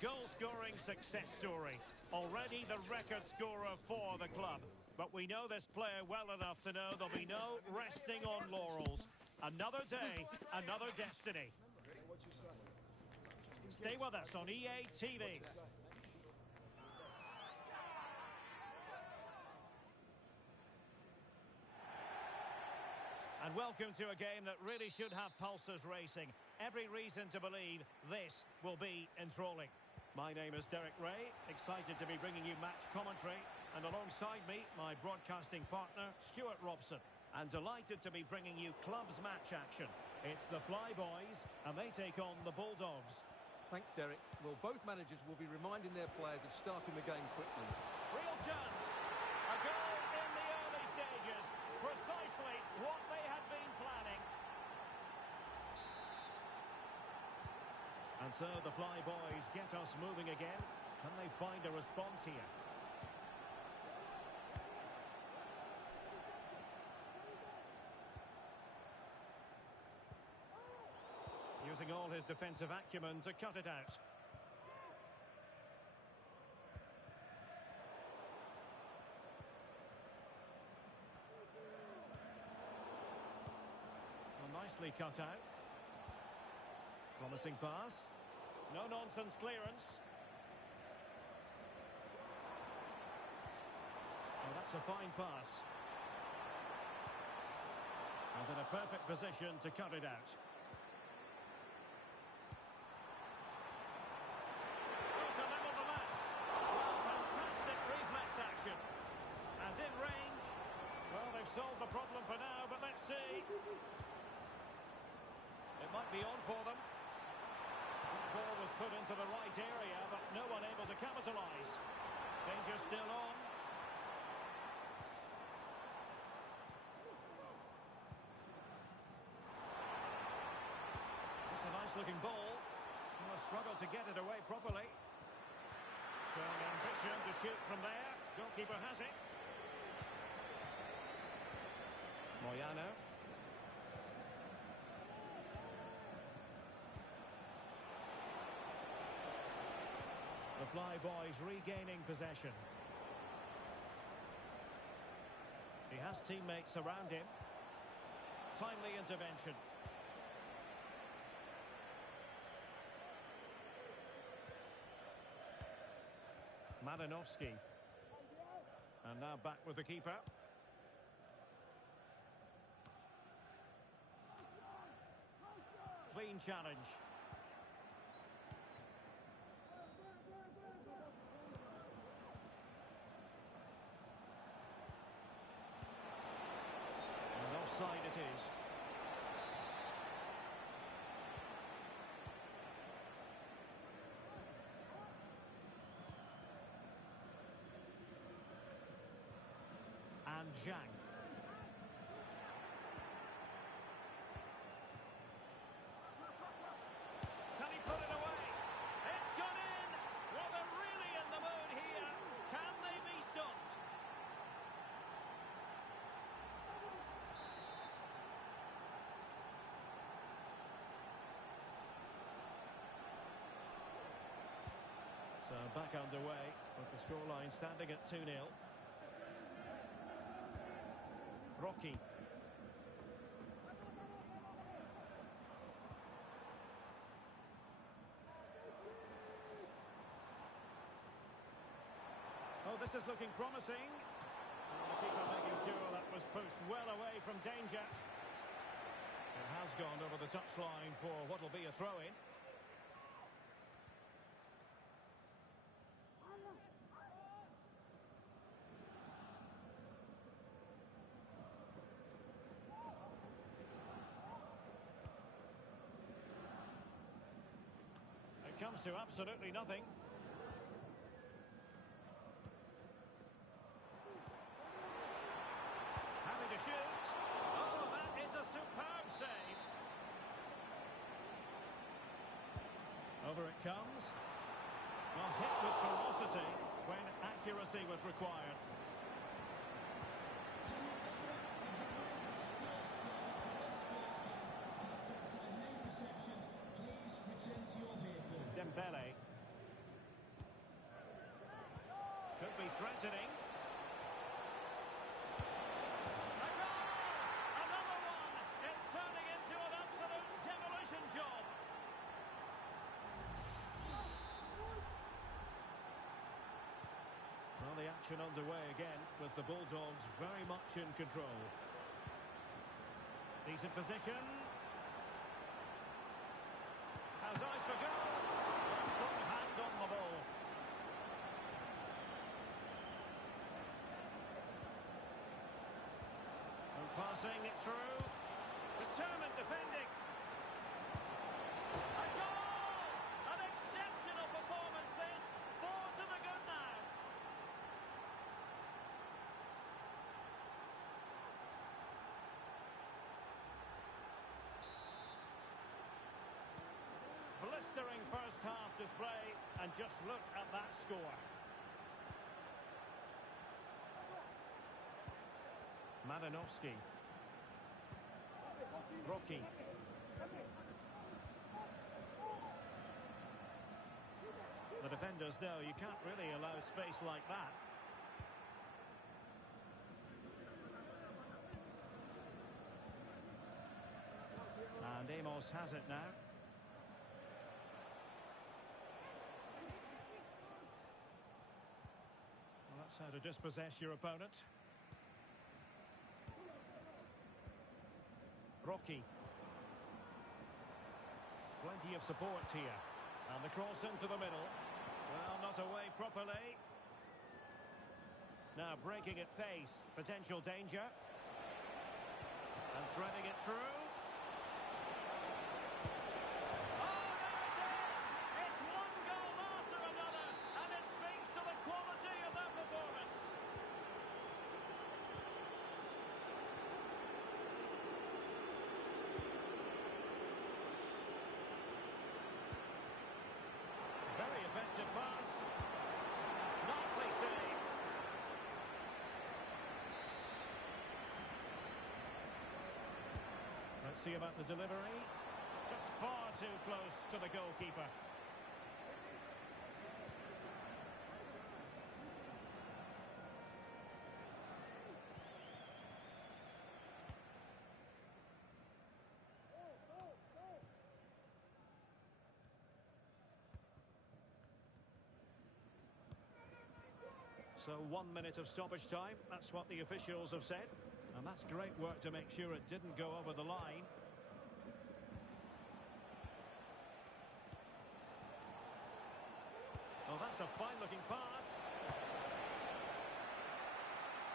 goal-scoring success story. Already the record scorer for the club. But we know this player well enough to know there'll be no resting on laurels. Another day, another destiny. Stay with us on EA TV. And welcome to a game that really should have pulses racing. Every reason to believe this will be enthralling. My name is Derek Ray, excited to be bringing you match commentary. And alongside me, my broadcasting partner, Stuart Robson. And delighted to be bringing you clubs match action. It's the Flyboys, and they take on the Bulldogs. Thanks, Derek. Well, both managers will be reminding their players of starting the game quickly. Real chance. A goal in the early stages. Precisely what they had been planning. And so the Flyboys get us moving again. Can they find a response here? Using all his defensive acumen to cut it out. Well, nicely cut out. Promising pass. No-nonsense clearance. Oh, that's a fine pass. And in a perfect position to cut it out. Action. And in range. Well, they've solved the problem for now, but let's see. It might be on for them. The ball was put into the right area, but no one able to capitalise. Danger still on. It's a nice-looking ball. Well, struggled to get it away properly. Showing ambition to shoot from there. Goalkeeper has it. Moyano. The Flyboys regaining possession. He has teammates around him. Timely intervention. Madanovsky. And now back with the keeper. Clean challenge. And offside it is. And Zhang. Can he put it away? It's gone in! Well, they're really in the mood here. Can they be stopped? So back underway with the scoreline standing at 2-0. Rocky. Oh, this is looking promising. And the keeper making sure that was pushed well away from danger. It has gone over the touchline for what will be a throw-in. It comes to absolutely nothing. Having to shoot. Oh, that is a superb save. Over it comes. Well, hit with ferocity when accuracy was required. Dembele. threatening. A goal! Another one! It's turning into an absolute demolition job. Well, the action underway again with the Bulldogs very much in control. Decent position. Has eyes for goal. One hand on the ball. And passing it through. Determined defending. A goal! An exceptional performance this. 4 to the good now. Blistering first half display, and just look at that score. Madanovsky. Rocky. The defenders know you can't really allow space like that. And Amos has it now. Well, that's how to dispossess your opponent. Rocky. Plenty of support here. And the cross into the middle. Well, not away properly. Now breaking at pace. Potential danger. And threading it through. Oh, there it is! It's one goal after another. And it speaks to the quality of their performance. Very effective pass. Nicely saved. Let's see about the delivery. Just far too close to the goalkeeper. So 1 minute of stoppage time, that's what the officials have said. And that's great work to make sure it didn't go over the line. Oh, that's a fine-looking pass.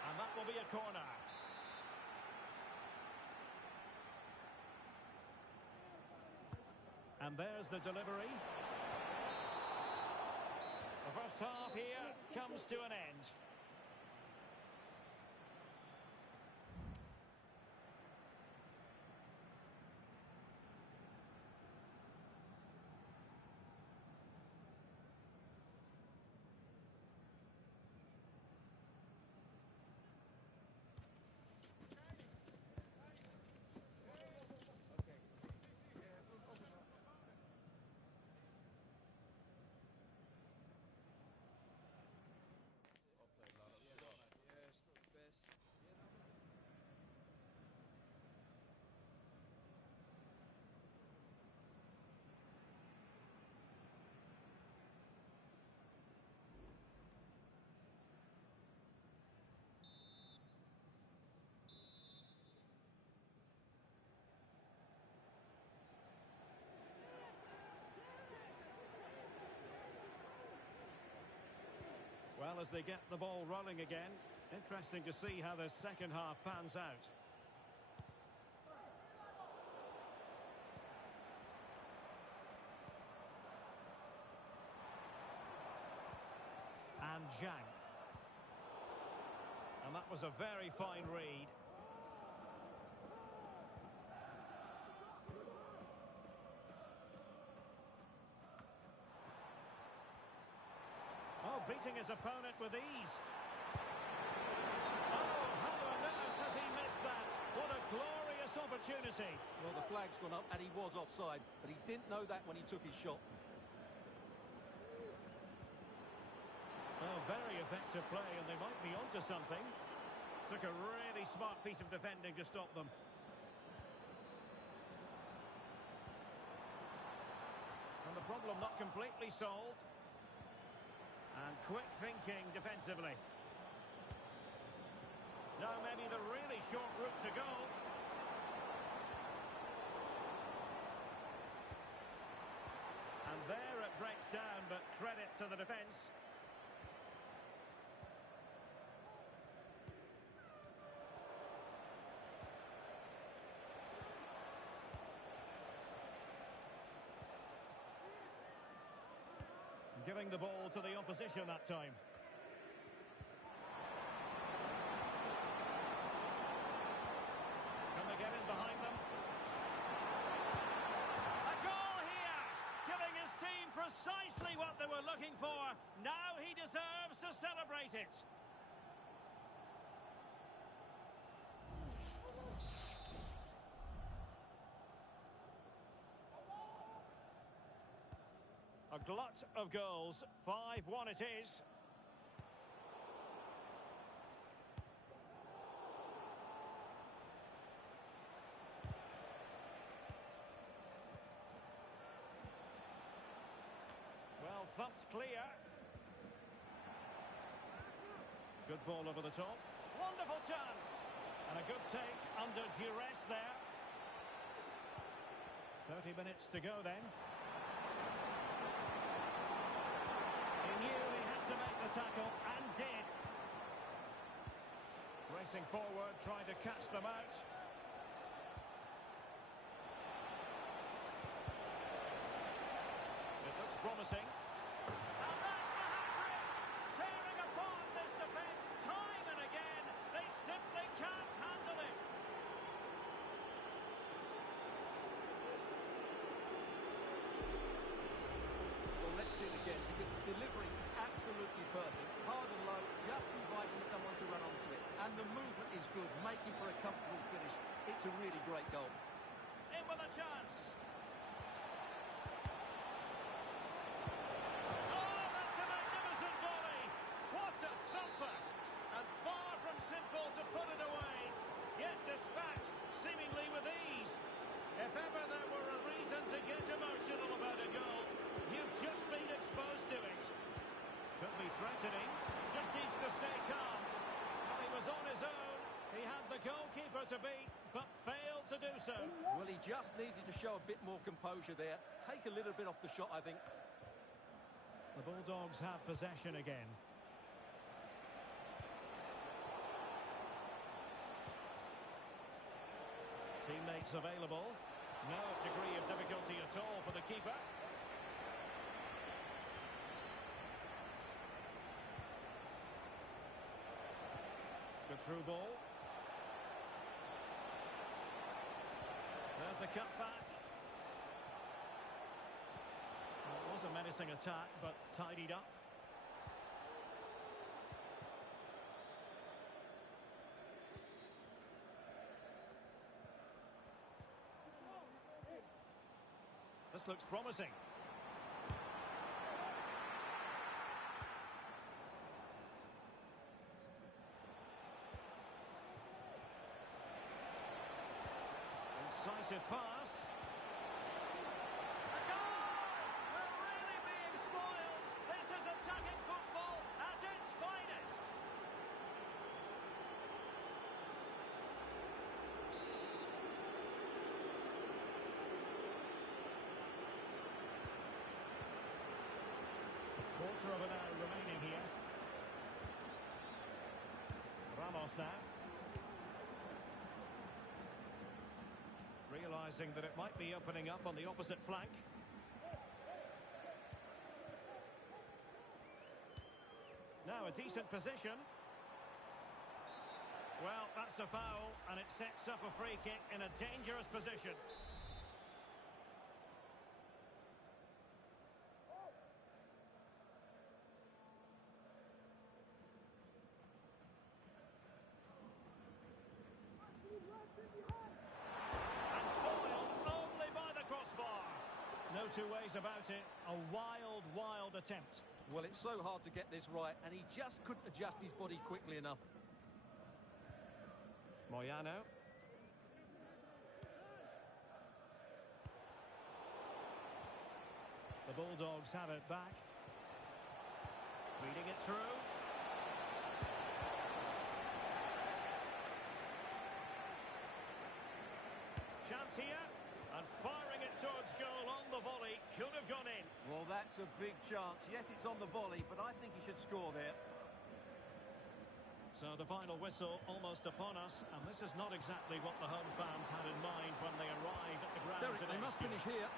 And that will be a corner. And there's the delivery. The first half here comes to an end. Well, as they get the ball rolling again, interesting to see how the second half pans out. And Zhang. And that was a very fine read. Oh, beating his opponent with ease. Oh, how on earth has he missed that? What a glorious opportunity. Well, the flag's gone up and he was offside, but he didn't know that when he took his shot. Oh, very effective play, and they might be onto something. Took a really smart piece of defending to stop them. And the problem not completely solved. And quick thinking defensively. Now maybe the really short route to go. And there it breaks down, but credit to the defence. Giving the ball to the opposition that time. Can they get in behind them? A goal here! Giving his team precisely what they were looking for. Now he deserves to celebrate it. A glut of goals. 5-1 it is. Well, thumped clear. Good ball over the top. Wonderful chance. And a good take under duress there. 30 minutes to go then. He knew he had to make the tackle, and did. Racing forward, trying to catch them out. It looks promising. And that's the hat-trick! Tearing apart this defence time and again. They simply can't handle it. Well, let's see it again, because the delivery is absolutely perfect. Hard and low, just inviting someone to run onto it. And the movement is good, making for a comfortable finish. It's a really great goal. In with a chance. Oh, that's a magnificent volley. What a thumper. And far from simple to put it away. Yet dispatched, seemingly with ease. If ever there were a reason to get emotional about a goal, you've just been exposed to it. Could be threatening, just needs to stay calm. Well, he was on his own, he had the goalkeeper to beat, but failed to do so. Well, he just needed to show a bit more composure there. Take a little bit off the shot, I think. The Bulldogs have possession again. Teammates available. No degree of difficulty at all for the keeper. Good through ball. There's the cutback. Well, it was a menacing attack, but tidied up. This looks promising. Incisive pass. A goal! We're really being spoiled. This is attacking football at its finest. Quarter of an hour remaining here. Ramos now. Realising that it might be opening up on the opposite flank. Now a decent position. Well, that's a foul, and it sets up a free kick in a dangerous position. No two ways about it. A wild, wild attempt. Well, it's so hard to get this right, and he just couldn't adjust his body quickly enough. Moyano. The Bulldogs have it back. Feeding it through. Chance here. And firing it towards goal on the volley. Could have gone in. Well, that's a big chance. Yes, it's on the volley, but I think he should score there. So the final whistle almost upon us, and this is not exactly what the home fans had in mind when they arrived at the ground Derek, today. they must finish here.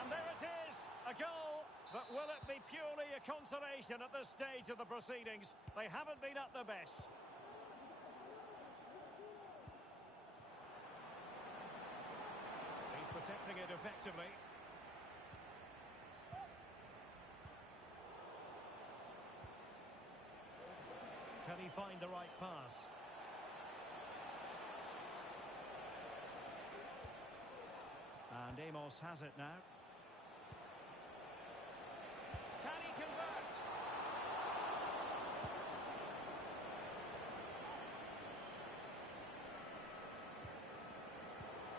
And there it is, a goal. But will it be purely a consolation at this stage of the proceedings? They haven't been at their best. He's protecting it effectively. Can he find the right pass? And Amos has it now. Can he convert?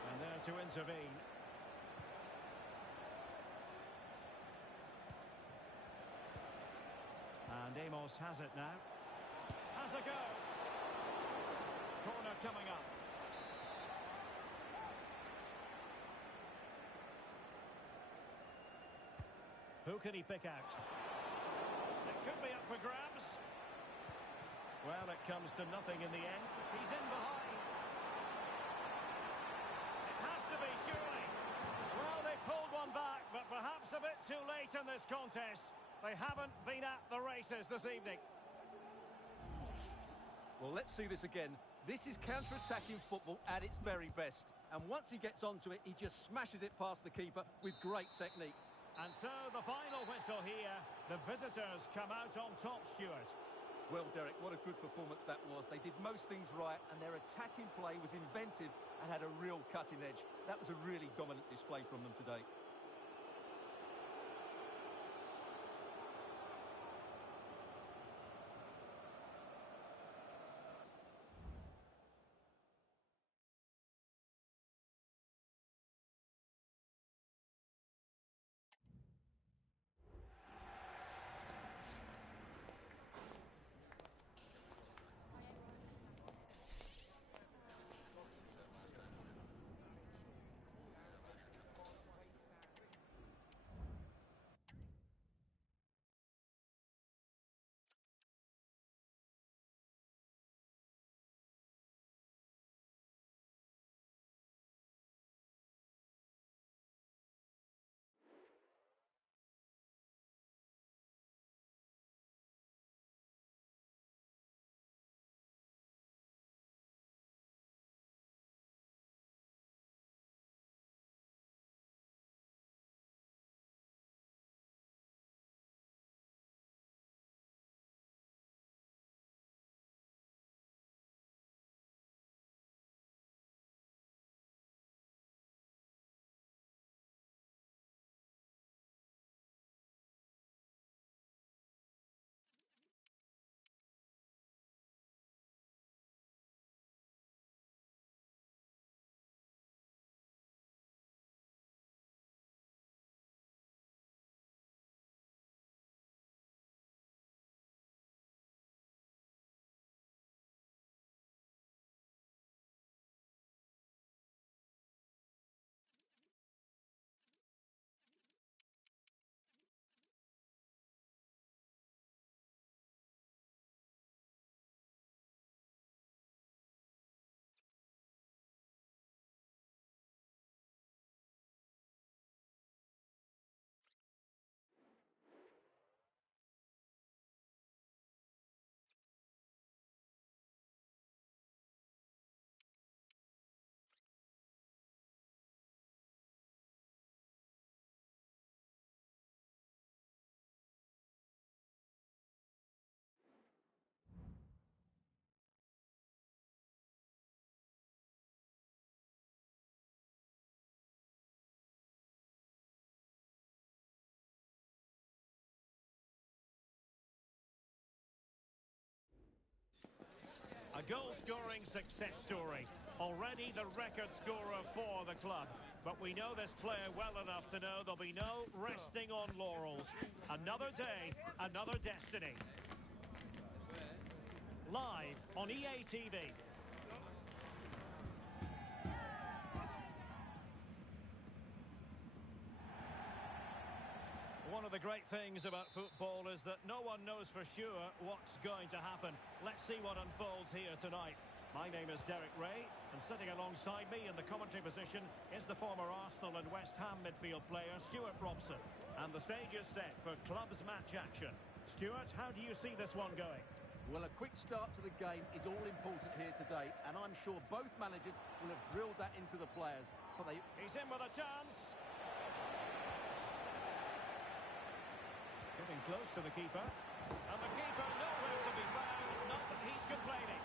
And there to intervene. And Amos has it now. Has a go. Corner coming up. Who can he pick out? It could be up for grabs. Well, it comes to nothing in the end. He's in behind. It has to be, surely. Well, they pulled one back, but perhaps a bit too late in this contest. They haven't been at the races this evening. Well, let's see this again. This is counter-attacking football at its very best. And once he gets onto it, he just smashes it past the keeper with great technique. And so the final whistle here. The visitors come out on top, Stuart. Well, Derek, what a good performance that was. They did most things right, and their attacking play was inventive and had a real cutting edge. That was a really dominant display from them today. Goal-scoring success story. Already the record scorer for the club. But we know this player well enough to know there'll be no resting on laurels. Another day, another destiny. Live on EA TV. One of the great things about football is that no one knows for sure what's going to happen. Let's see what unfolds here tonight. My name is Derek Ray, and sitting alongside me in the commentary position is the former Arsenal and West Ham midfield player, Stuart Robson. And the stage is set for clubs match action. Stuart, how do you see this one going? Well, a quick start to the game is all important here today, and I'm sure both managers will have drilled that into the players. But He's in with a chance. Getting close to the keeper. And the keeper nowhere to be found. Not that he's complaining.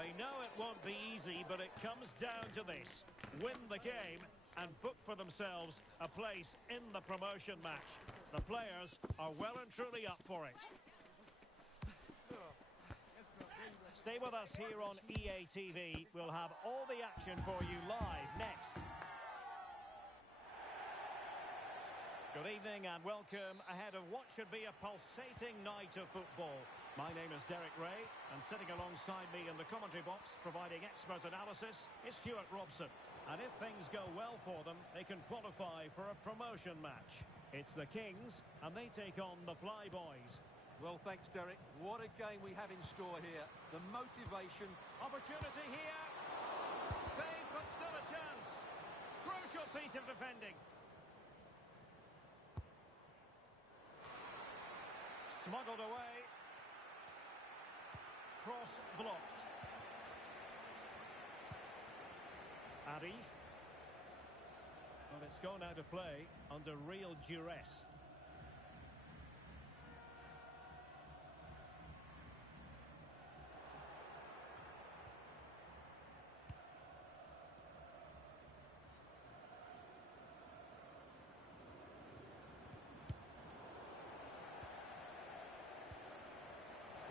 They know it won't be easy, but it comes down to this. Win the game and book for themselves a place in the promotion match. The players are well and truly up for it. Stay with us here on EA TV. We'll have all the action for you live next. Good evening and welcome ahead of what should be a pulsating night of football. My name is Derek Ray, and sitting alongside me in the commentary box, providing expert analysis, is Stuart Robson. And if things go well for them, they can qualify for a promotion match. It's the Kings, and they take on the Flyboys. Well, thanks, Derek. What a game we have in store here. The motivation. Opportunity here. Save, but still a chance. Crucial piece of defending. Smuggled away. Cross blocked. Arif. Well, it's gone out of play under real duress.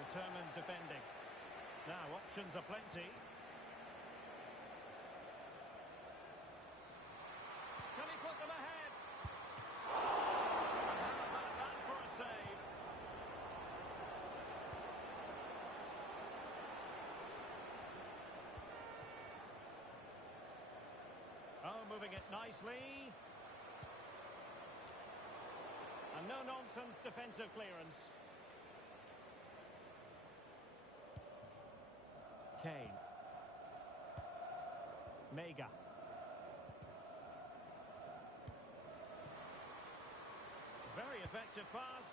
determined defending. Now, options are plenty. Can he put them ahead? And how about that for a save? Oh, moving it nicely. And no-nonsense defensive clearance. Kane. Mega. Very effective pass.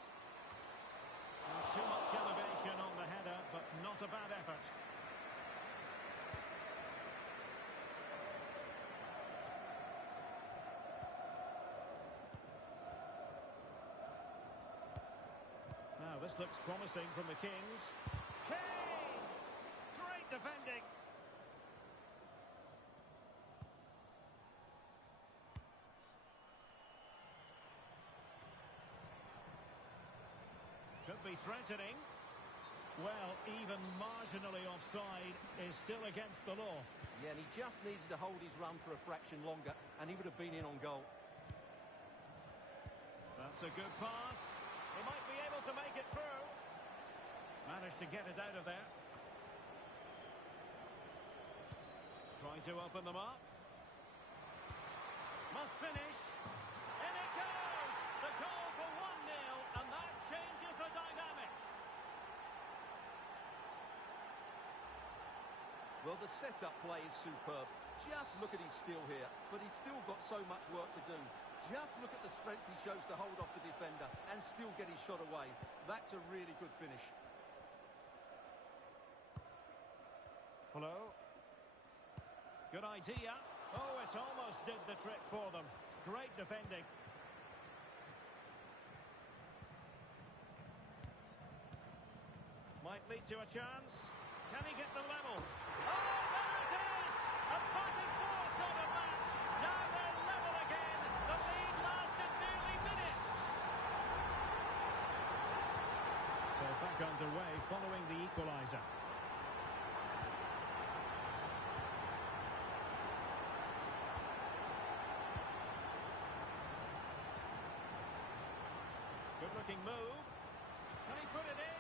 And too much elevation on the header, but not a bad effort. Now, this looks promising from the Kings. Kane! Great defending. Could be threatening. Well, even marginally offside is still against the law. Yeah, and he just needed to hold his run for a fraction longer, and he would have been in on goal. That's a good pass. He might be able to make it through. Managed to get it out of there. Trying to open them up. Must finish. In it goes! The goal for 1-0, and that changes the dynamic. Well, the set-up play is superb. Just look at his skill here, but he's still got so much work to do. Just look at the strength he shows to hold off the defender and still get his shot away. That's a really good finish. Flo. Good idea. Oh, it almost did the trick for them. Great defending. Might lead to a chance. Can he get the level? Oh, there it is! A back-and-forth sort of match. Now they're level again. The lead lasted nearly minutes. So back underway following the equaliser. Good-looking move. Can he put it in?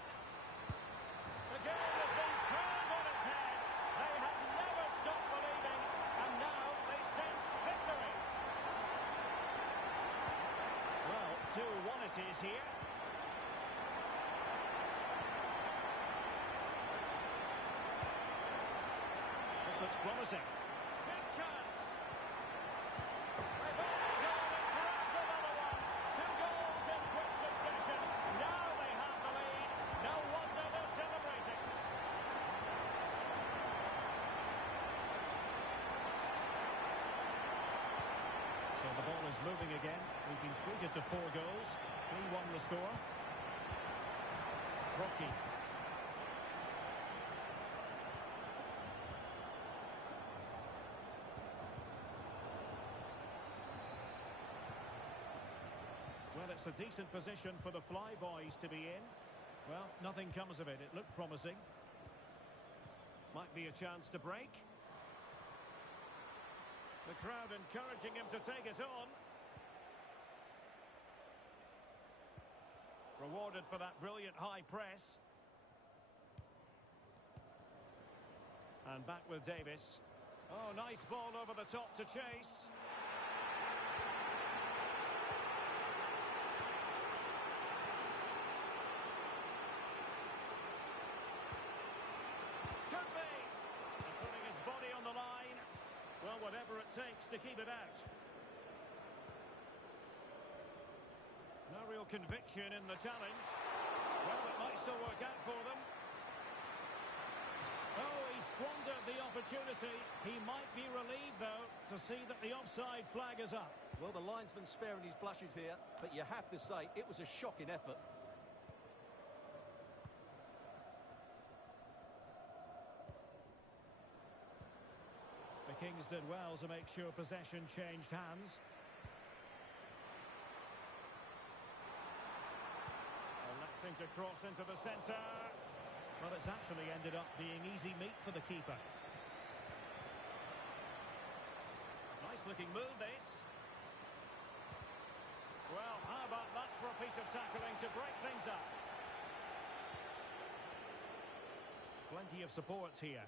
The game has been turned on its head. They have never stopped believing, and now they sense victory. Well, 2-1 it is here. This looks promising. Big chance. They've only gone and grabbed another one. 2 goals in quick succession. Now they have the lead. No wonder they're celebrating. So the ball is moving again. We've been treated to 4 goals. 3-1 the score. Rocky. Well, it's a decent position for the Flyboys to be in. Well, nothing comes of it. It looked promising. Might be a chance to break. The crowd encouraging him to take it on. Rewarded for that brilliant high press. And back with Davis. Oh, nice ball over the top to chase. Could be. And putting his body on the line. Well, whatever it takes to keep it out. No real conviction in the challenge. Well, it might still work out for them. Oh, he squandered the opportunity. He might be relieved, though, to see that the offside flag is up. Well, the linesman's sparing his blushes here, but you have to say it was a shocking effort. The Kings did well to make sure possession changed hands. Electing to cross into the centre. It's actually ended up being easy meat for the keeper. Nice looking move, this. Well, how about that for a piece of tackling to break things up? Plenty of support here.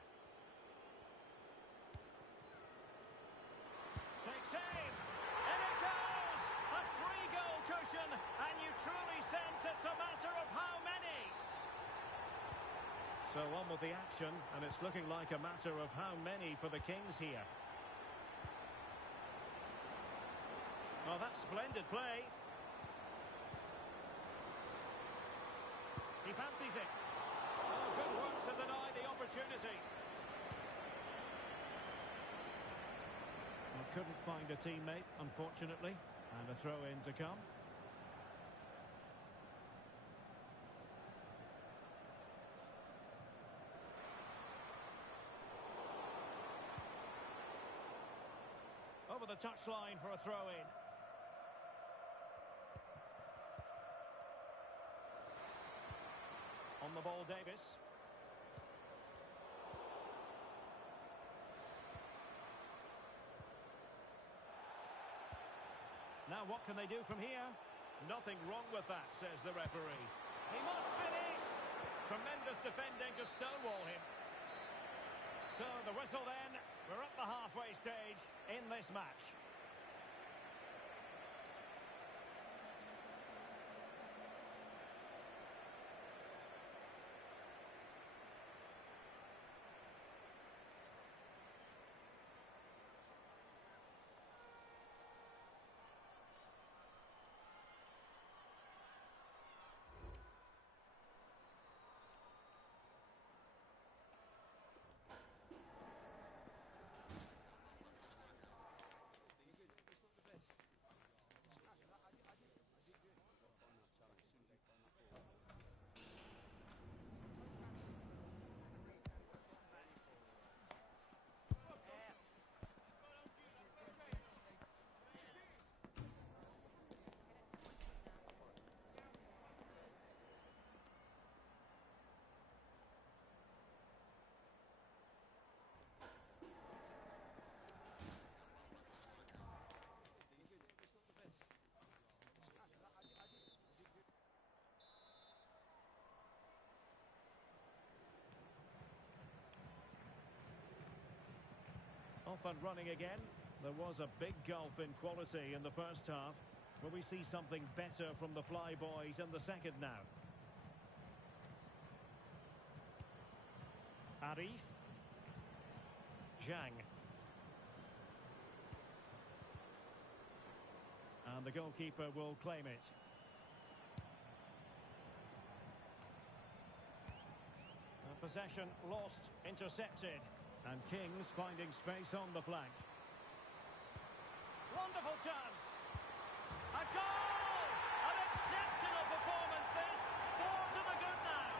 Takes aim. In it goes! A 3-goal cushion, and you truly sense it's a matter of how many. So on with the action, and it's looking like a matter of how many for the Kings here. Oh, that's splendid play. He fancies it. Oh, good work to deny the opportunity. Well, couldn't find a teammate, unfortunately. And a throw-in to come. Over the touchline for a throw-in. On the ball, Davis. Now what can they do from here? Nothing wrong with that, says the referee. He must finish! Tremendous defending to stonewall him. So the whistle then. We're at the halfway stage in this match. Off and running again. There was a big gulf in quality in the first half. Will we see something better from the Flyboys in the second now? Arif. Zhang. And the goalkeeper will claim it. Possession lost, intercepted. And Kings finding space on the flank. Wonderful chance. A goal! An exceptional performance this. 4 to the good now.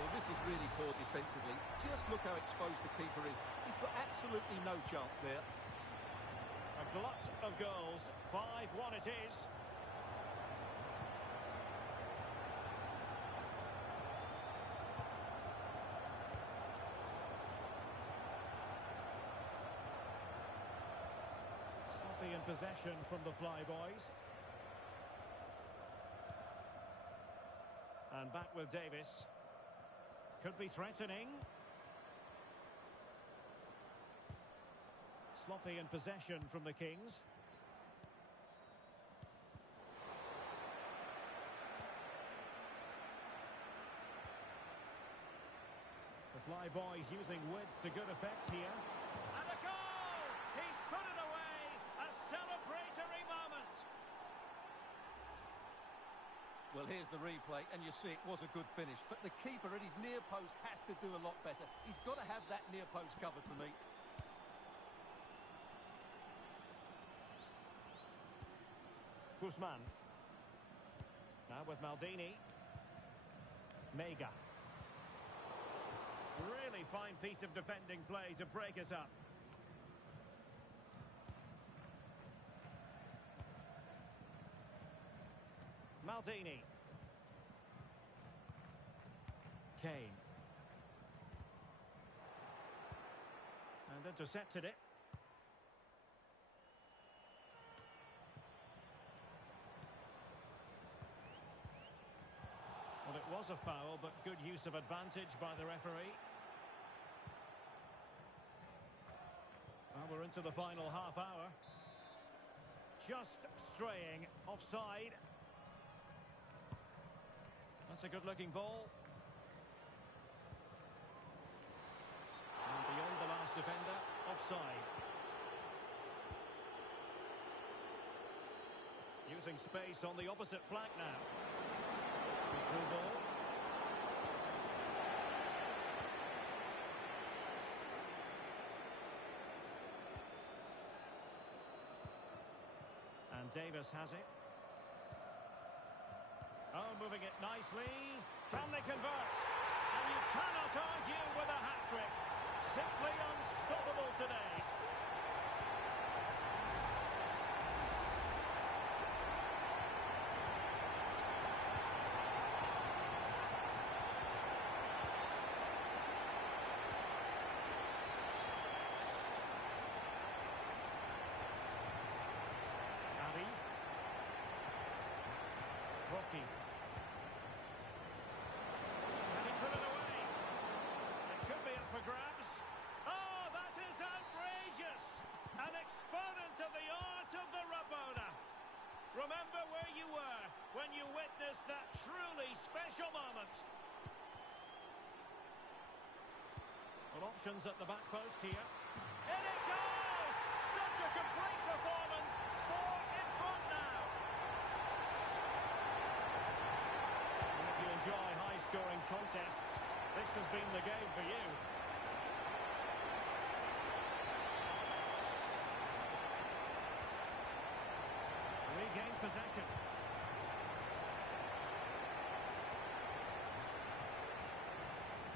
Well, this is really poor defensively. Just look how exposed the keeper is. He's got absolutely no chance there. A glut of goals. 5-1 it is. In possession from the Flyboys. And back with Davis. Could be threatening. Sloppy in possession from the Kings. The Flyboys using width to good effect here. And a goal! He's put it away! A celebratory moment. Well, here's the replay, and you see it was a good finish. But the keeper at his near post has to do a lot better. He's got to have that near post covered for me. Guzman. Now with Maldini. Mega. Really fine piece of defending play to break it up. Maldini. Kane. And intercepted it. Well, it was a foul, but good use of advantage by the referee. Well, we're into the final half hour. Just straying offside. That's a good-looking ball. And beyond the last defender, offside. Using space on the opposite flank now. Good through ball. And Davis has it. Oh, moving it nicely. Can they convert? And you cannot argue with a hat-trick. Simply unstoppable today. Rocky. Can he put it away? It could be up for grabs. Oh, that is outrageous! An exponent of the art of the Rabona. Remember where you were when you witnessed that truly special moment. Well, options at the back post here. In it goes! Such a complete performance. 4 in front now. If you enjoy high-scoring contests, this has been the game for you. Regain possession.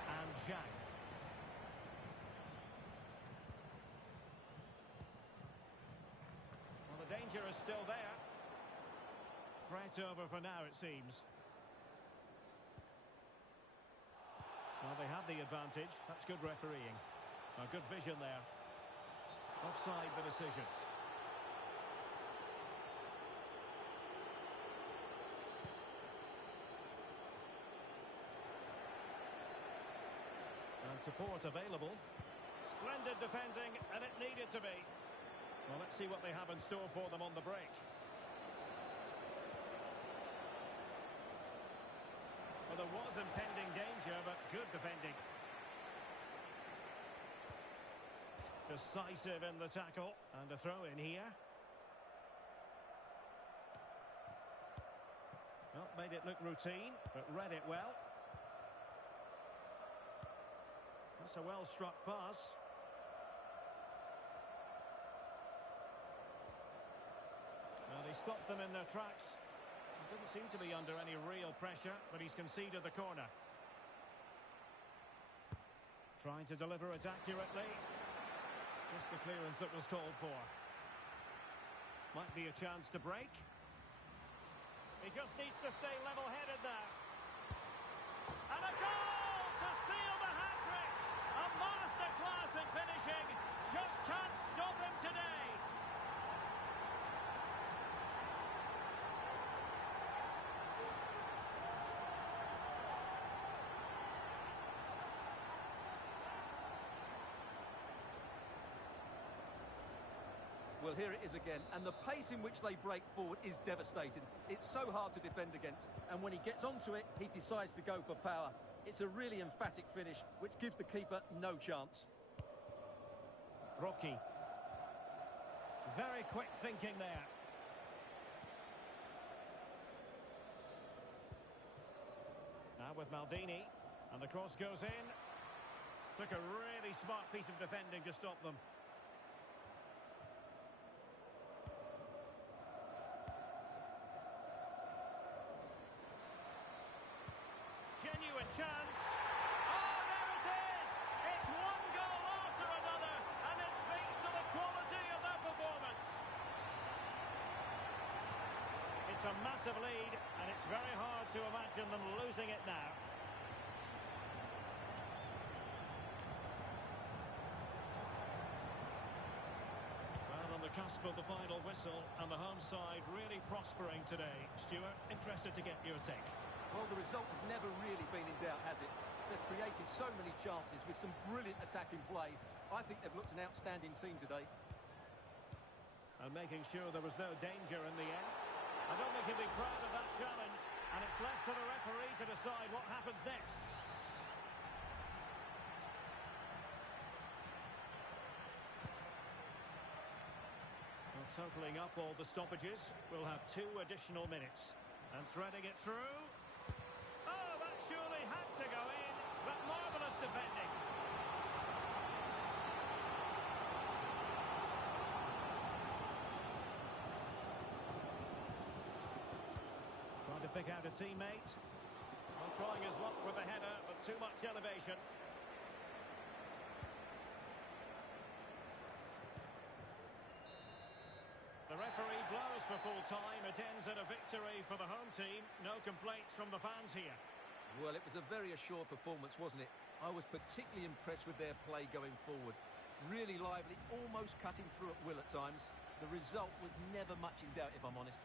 And Jack. Well, the danger is still there. Threat over for now, it seems. Well, they have the advantage. That's good refereeing. A good vision there. Offside the decision. And support available. Splendid defending, and it needed to be. Well, let's see what they have in store for them on the break. Well, there was impending danger, but good defending. Decisive in the tackle. And a throw in here. Well, made it look routine, but read it well. That's a well-struck pass. Well, he stopped them in their tracks. He didn't seem to be under any real pressure, but he's conceded the corner. Trying to deliver it accurately. Just the clearance that was called for. Might be a chance to break. He just needs to stay level-headed now. And a goal to seal the hat-trick! A masterclass in finishing. Just can't stop him today. Well, here it is again, and the pace in which they break forward is devastating. It's so hard to defend against, and when he gets onto it, he decides to go for power. It's a really emphatic finish, which gives the keeper no chance. Rocky. Very quick thinking there. Now with Maldini, and the cross goes in. Took a really smart piece of defending to stop them. Genuine chance. Oh, there it is! It's one goal after another, and it speaks to the quality of their performance. It's a massive lead, and it's very hard to imagine them losing it now. the cusp of the final whistle, and the home side really prospering today. Stuart, interested to get your take. Well, the result has never really been in doubt, has it? They've created so many chances with some brilliant attacking play. I think they've looked an outstanding team today. And making sure there was no danger in the end. I don't think he'll be proud of that challenge, and it's left to the referee to decide what happens next. Well, totalling up all the stoppages, we'll have 2 additional minutes. And threading it through. Oh, that surely had to go in, but marvellous defending. Trying to pick out a teammate. Well, trying his luck with the header, but too much elevation. The referee blows for full time. It ends in a victory for the home team. No complaints from the fans here. Well, it was a very assured performance, wasn't it? I was particularly impressed with their play going forward. Really lively, almost cutting through at will at times. The result was never much in doubt, if I'm honest.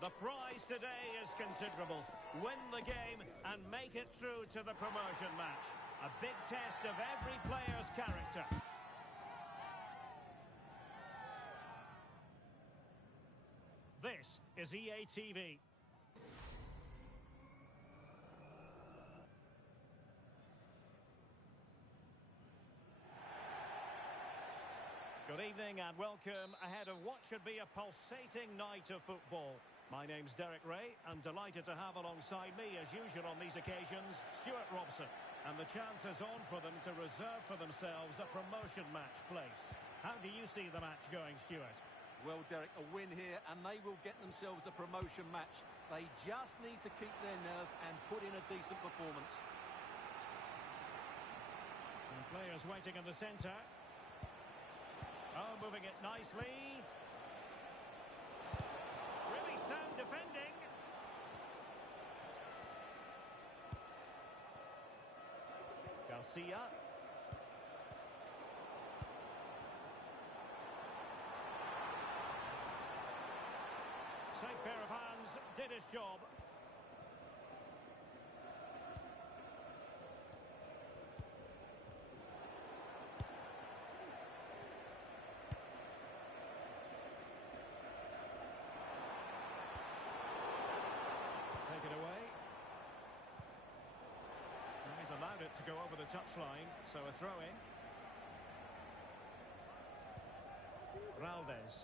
The prize today is considerable. Win the game and make it through to the promotion match. A big test of every player's character. This is EATV. Good evening and welcome ahead of what should be a pulsating night of football. My name's Derek Ray and delighted to have alongside me, as usual on these occasions, Stuart Robson. And the chance is on for them to reserve for themselves a promotion match place. How do you see the match going, Stuart? Well, Derek, a win here and they will get themselves a promotion match. They just need to keep their nerve and put in a decent performance. And players waiting in the centre. Oh, moving it nicely. Really sound defending. Garcia. Safe pair of hands, did his job. Take it away. And he's allowed it to go over the touchline, so a throw-in. Raldez.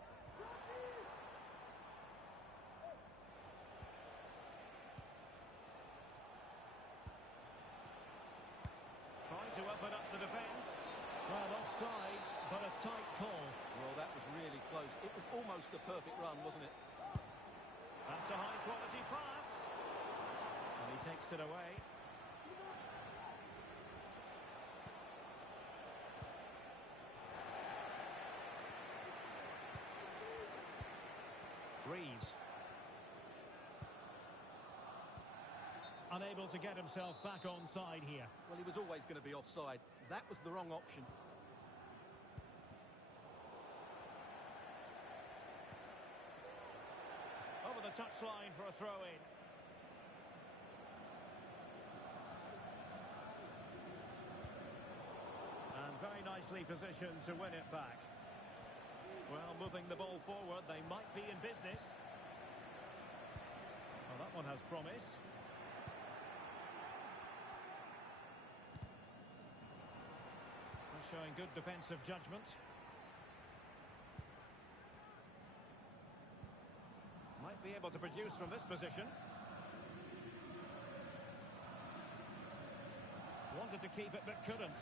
Trying to open up the defence. Well, offside, but a tight call. Well, that was really close. It was almost the perfect run, wasn't it? That's a high-quality pass. And he takes it away. Reeves. Unable to get himself back onside here. Well, he was always going to be offside. That was the wrong option. Over the touchline for a throw-in. And very nicely positioned to win it back. Well, moving the ball forward, they might be in business. Well, that one has promise. Showing good defensive judgment. Might be able to produce from this position. Wanted to keep it but couldn't.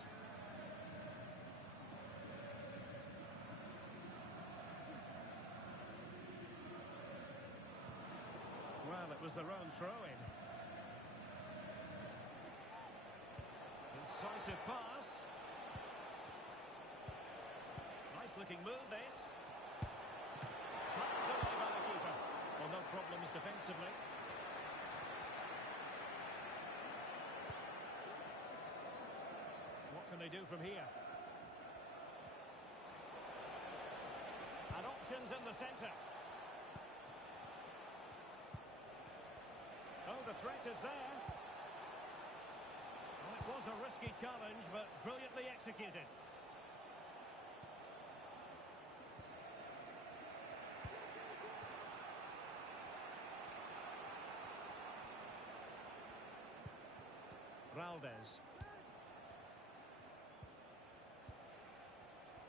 Well, it was their own throw-in. Incisive pass. Nice-looking move, this. Knocked away by the keeper. Well, no problems defensively. What can they do from here? And options in the centre. Oh, the threat is there. Well, it was a risky challenge, but brilliantly executed. Raldez.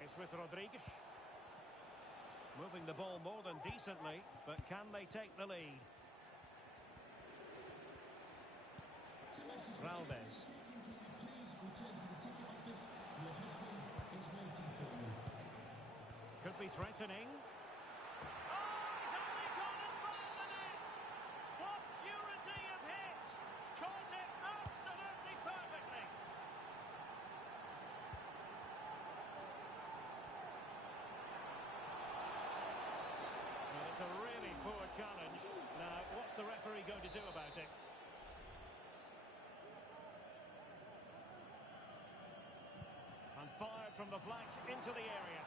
It's with Rodriguez. Moving the ball more than decently, but can they take the lead? Raldez. Could be threatening. It's a really poor challenge. Now, what's the referee going to do about it? And fired from the flank into the area.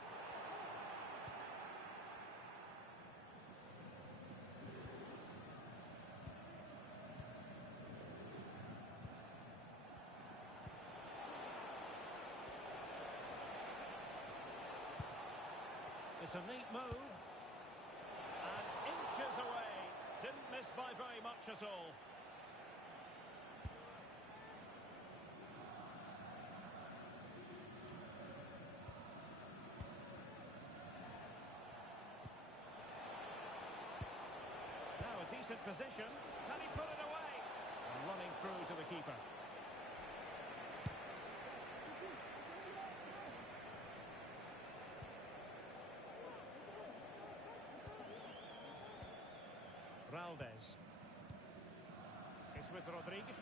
a neat move. And inches away. Didn't miss by very much at all. Now a decent position. Can he put it away? And running through to the keeper. Raldez. It's with Rodriguez.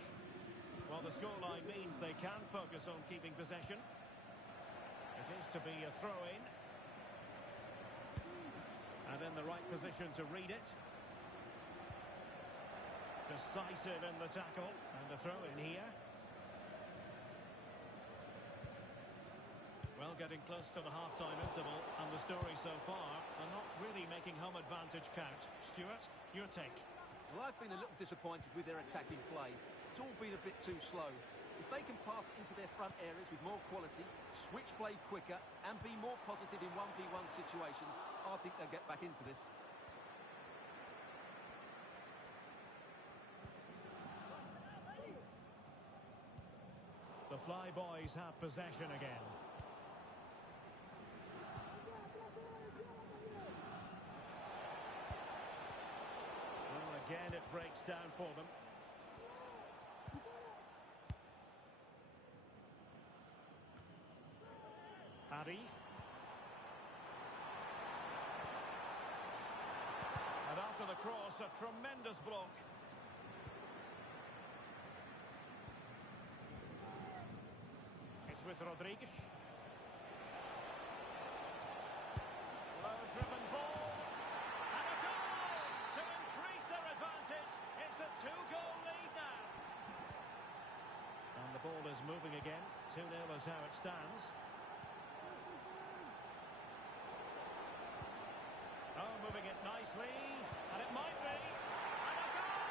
Well, the scoreline means they can focus on keeping possession. It is to be a throw-in. And in the right position to read it. Decisive in the tackle. And the throw-in here. Well, getting close to the half-time interval, and the story so far are not really making home advantage count. Stuart, your take? Well, I've been a little disappointed with their attacking play. It's all been a bit too slow. If they can pass it into their front areas with more quality, switch play quicker, and be more positive in 1v1 situations, I think they'll get back into this. The Flyboys have possession again. Again, it breaks down for them. Arif. And after the cross, a tremendous block. It's with Rodriguez. Low-driven ball. And a goal to increase their advantage. It's a two-goal lead now. And the ball is moving again. 2-0 is how it stands. Oh, moving it nicely. And it might be. And a goal!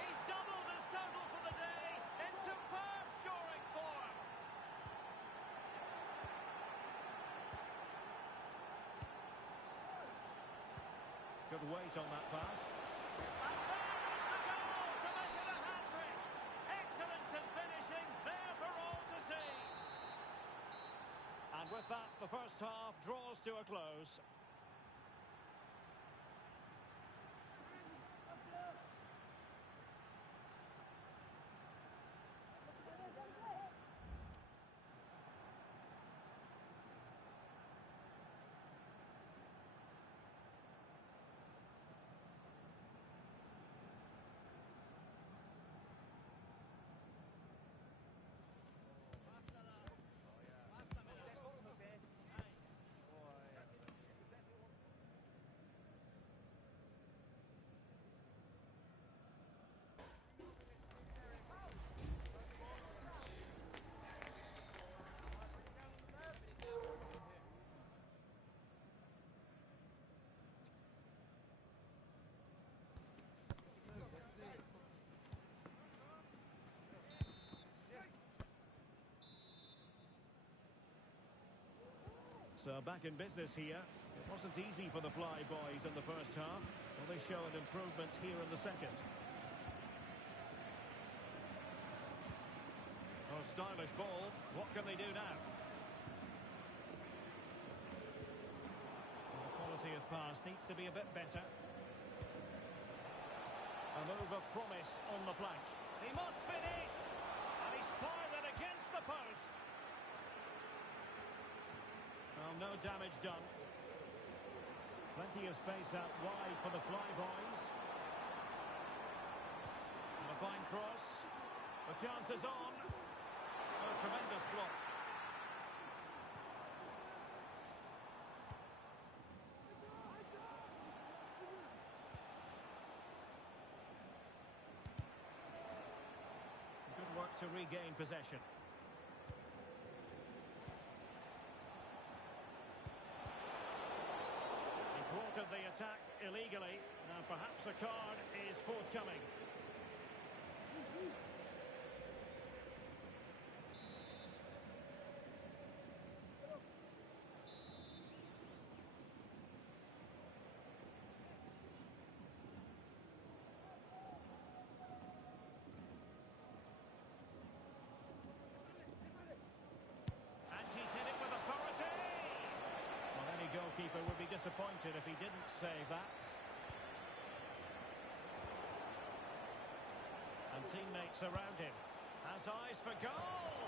He's doubled his total for the day. It's superb scoring form. Good weight on that pass. And there is the goal to make it a hat-trick. Excellence in finishing, there for all to see. And with that, the first half draws to a close. So back in business here. It wasn't easy for the Flyboys in the first half. Well, they show an improvement here in the second. Oh, stylish ball. What can they do now? Well, the quality of pass needs to be a bit better. A move of promise on the flank. He must finish! And he's fired it against the post. Well, no damage done. Plenty of space out wide for the Flyboys. And a fine cross. The chance is on. A tremendous block. Good work to regain possession. Thwarted the attack illegally. Now perhaps a card is forthcoming. if he didn't save that. And teammates around him. Has eyes for goal!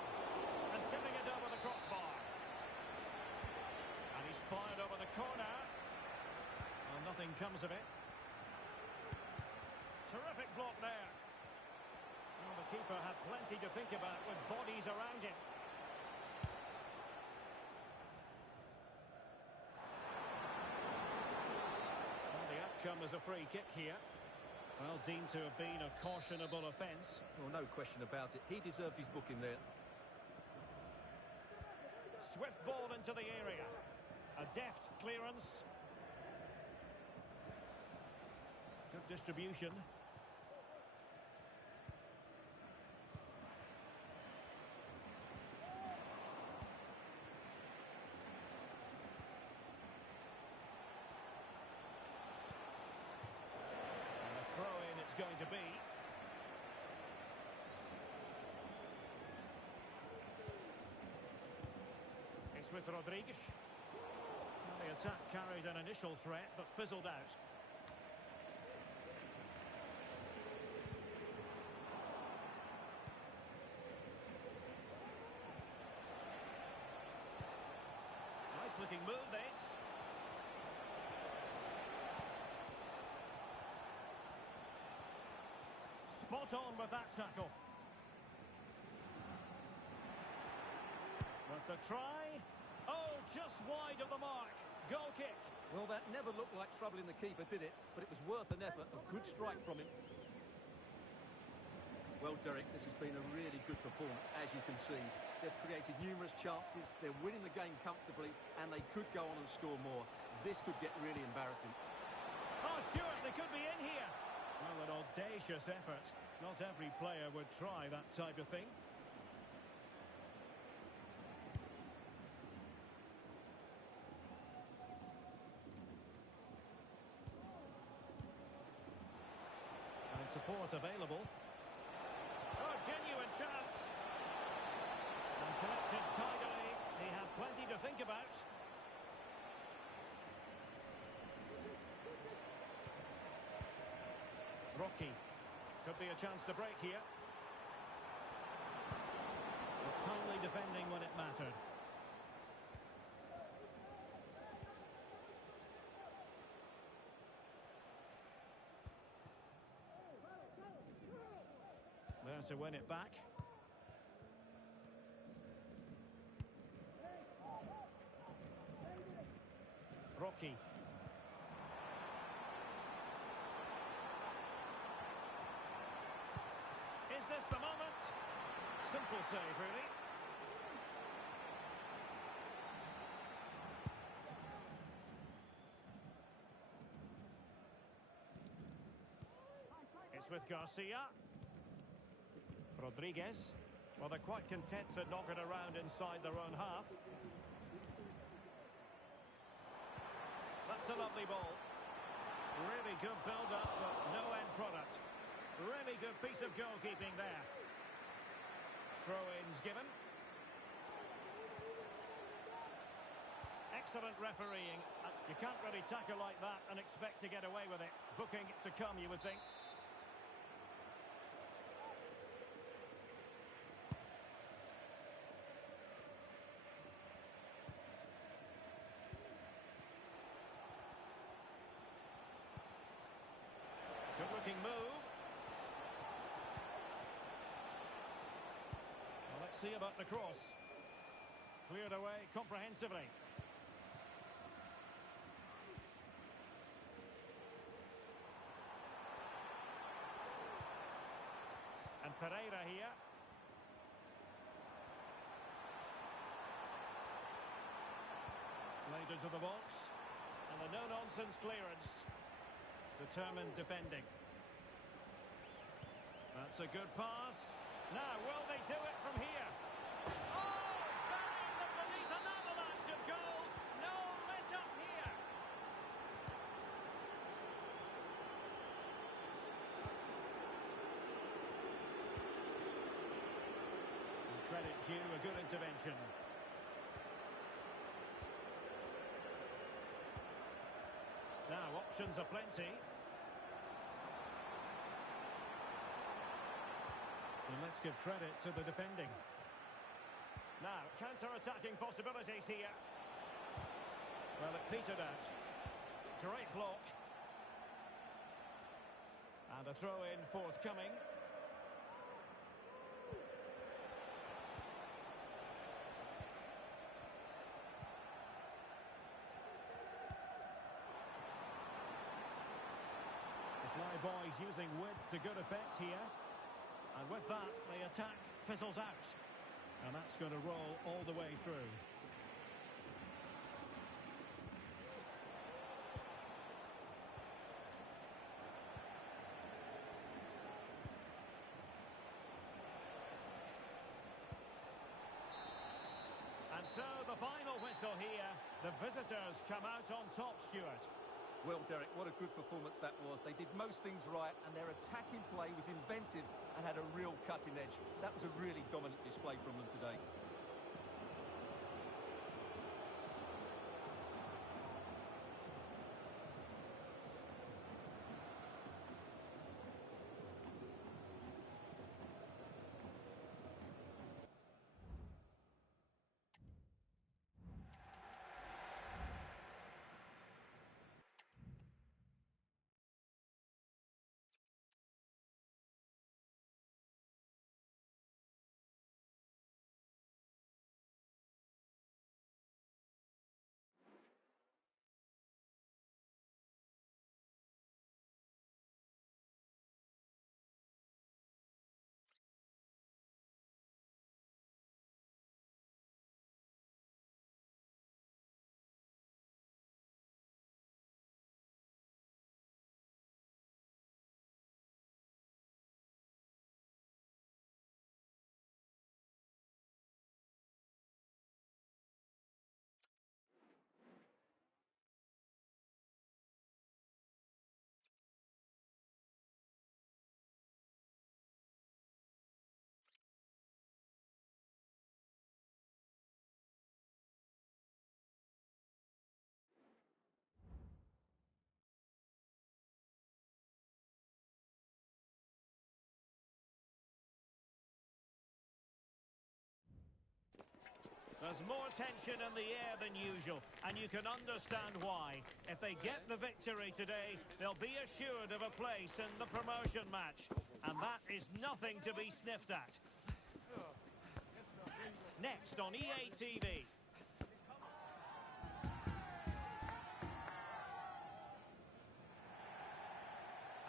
And tipping it over the crossbar. And he's fired over the corner. Well, nothing comes of it. Terrific block there. Well, the keeper had plenty to think about with bodies around him. Well, the outcome is a free kick here. Well, deemed to have been a cautionable offence. Well, no question about it. He deserved his booking there. Swift ball into the area. A deft clearance. Good distribution. Throw-in it's going to be. It's with Rodriguez. Well, the attack carried an initial threat, but fizzled out. Nice-looking move, this. Spot on with that tackle. With the try. Oh, just wide of the mark. Goal kick. Well, that never looked like troubling the keeper, did it? But it was worth an effort. A good strike from him. Well, Derek, this has been a really good performance, as you can see. They've created numerous chances. They're winning the game comfortably, and they could go on and score more. This could get really embarrassing. Oh, Stuart, they could be in here. Well, an audacious effort. Not every player would try that type of thing. And support available. Oh, genuine chance. And collected tidily. He had plenty to think about. Rocky. Could be a chance to break here. But timely defending when it mattered. There to win it back. Rocky. Is this the moment? Simple save, really. It's with Garcia. Rodriguez. Well, they're quite content to knock it around inside their own half. That's a lovely ball. Really good build-up, but no end product. Really good piece of goalkeeping there. Throw-ins given. Excellent refereeing. You can't really tackle like that and expect to get away with it. Booking to come, you would think. Good-looking move. Well, let's see about the cross. Cleared away comprehensively. And Pereira here. Played into the box. And the no-nonsense clearance. Determined defending. That's a good pass. Now, will they do it from here? Oh, burying them beneath an avalanche of goals. No let up here. Credit due, a good intervention. options aplenty. And let's give credit to the defending. Now, counter-attacking possibilities here. Well, it petered out. Great block. And a throw-in forthcoming. The Fly Boys using width to good effect here. And with that, the attack fizzles out. And that's going to roll all the way through. And so the final whistle here. The visitors come out on top, Stuart. Well, Derek, what a good performance that was. They did most things right, and their attacking play was inventive and had a real cutting edge. That was a really dominant display from them today. There's more tension in the air than usual, and you can understand why. If they get the victory today, they'll be assured of a place in the promotion match. And that is nothing to be sniffed at. Next on EA TV.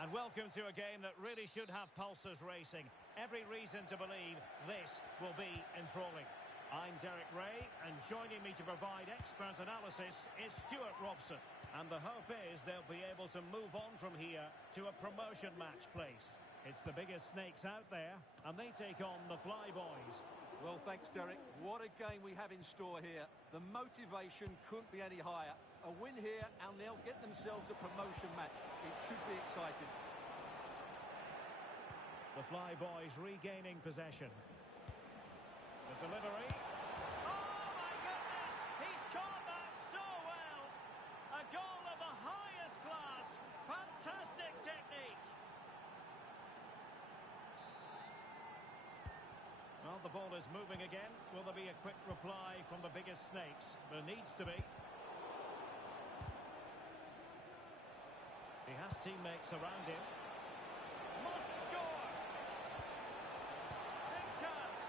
And welcome to a game that really should have pulses racing. Every reason to believe this will be enthralling. I'm Derek Ray, and joining me to provide expert analysis is Stuart Robson. And the hope is they'll be able to move on from here to a promotion match place. It's the biggest snakes out there, and they take on the Fly Boys. Well, thanks, Derek. What a game we have in store here. The motivation couldn't be any higher. A win here, and they'll get themselves a promotion match. It should be exciting. The Fly Boys regaining possession. The delivery. Oh, my goodness! He's caught that so well! A goal of the highest class. Fantastic technique. Well, the ball is moving again. Will there be a quick reply from the biggest snakes? There needs to be. He has teammates around him. Must score! Big chance!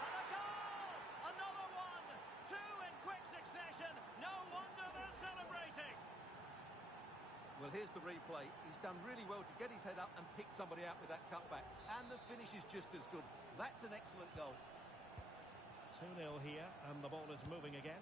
And a goal! Another one! Two in quick succession. No wonder they're celebrating. Well, here's the replay. He's done really well to get his head up and pick somebody out with that cutback. And the finish is just as good. That's an excellent goal. 2-0 here, and the ball is moving again.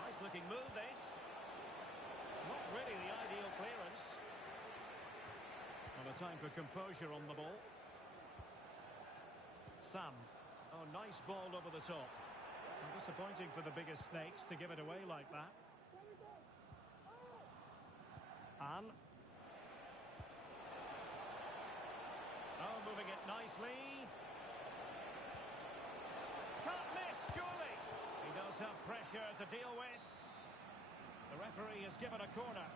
Nice looking move, this. Not really the ideal clearance. And a time for composure on the ball. Sam. Oh, nice ball over the top. Disappointing for the biggest snakes to give it away like that. And moving it nicely. Can't miss, surely. He does have pressure to deal with. The referee has given a corner.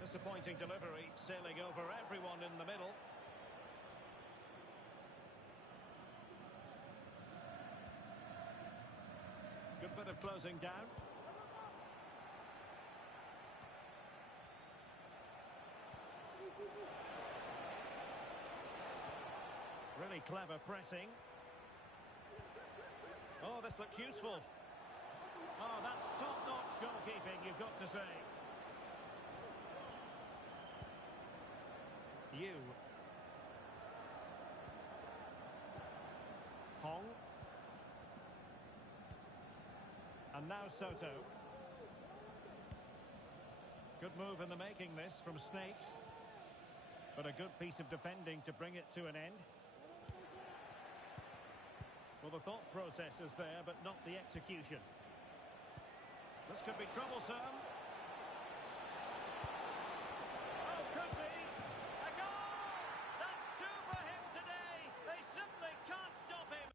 Disappointing delivery, sailing over everyone in the middle. Good bit of closing down. Really clever pressing. Oh, this looks useful. Oh, that's top-notch goalkeeping, you've got to say. Hong. And now Soto. Good move in the making this from Snakes. But a good piece of defending to bring it to an end. Well, the thought process is there, but not the execution. This could be troublesome. Oh, could be. A goal! That's two for him today. They simply can't stop him.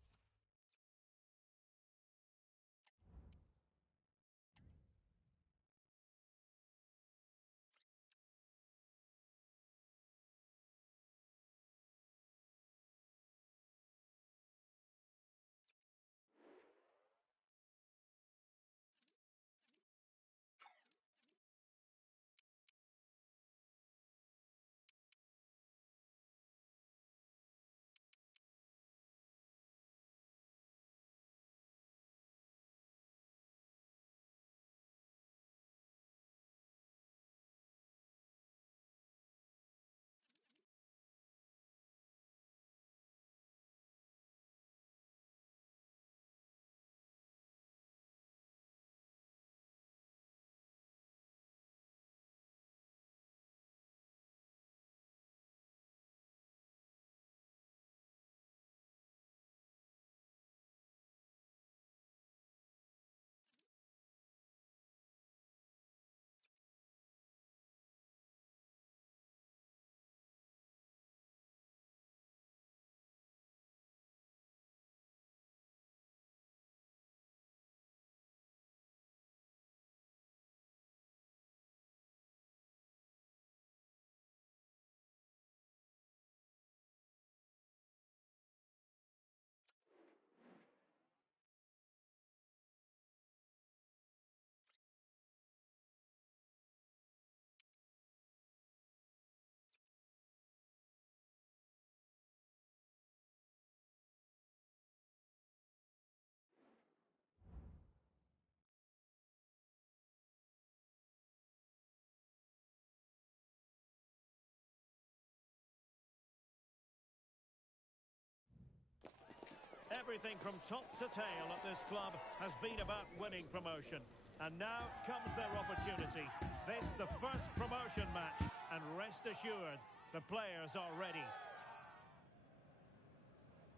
Everything from top to tail at this club has been about winning promotion. And now comes their opportunity. This the first promotion match, and rest assured, the players are ready.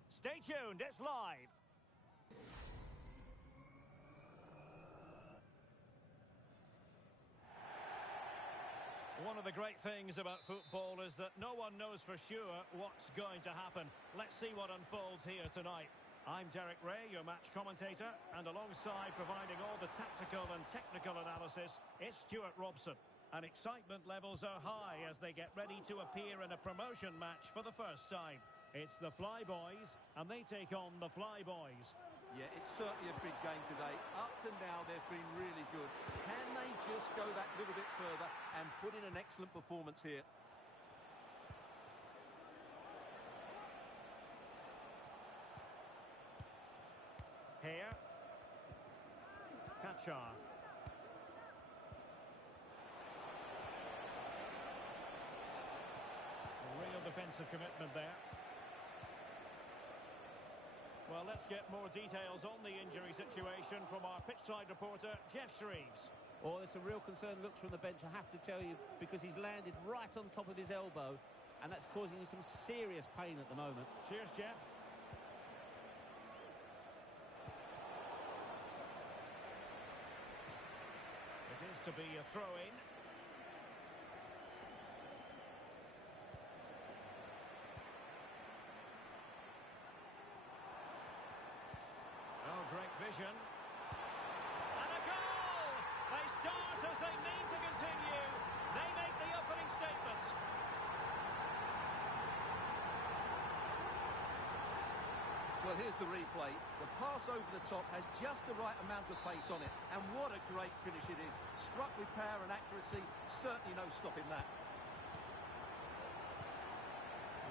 Stay tuned, it's live. One of the great things about football is that no one knows for sure what's going to happen. Let's see what unfolds here tonight. I'm Derek Ray, your match commentator, and alongside providing all the tactical and technical analysis, it's Stuart Robson. And excitement levels are high as they get ready to appear in a promotion match for the first time. It's the Flyboys, and they take on the Flyboys. Yeah, it's certainly a big game today. Up to now, they've been really good. Can they just go that little bit further and put in an excellent performance here? Here. Kachar. Real defensive commitment there. Well, let's get more details on the injury situation from our pitchside reporter, Jeff Shreves. Oh, there's some real concerned looks from the bench, I have to tell you, because he's landed right on top of his elbow, and that's causing him some serious pain at the moment. Cheers, Jeff. It is to be a throw-in. Oh, great vision. And a goal! They start as they mean to continue. They make the opening statement. Well, here's the replay. The pass over the top has just the right amount of pace on it. And what a great finish it is. Struck with power and accuracy. Certainly no stopping that.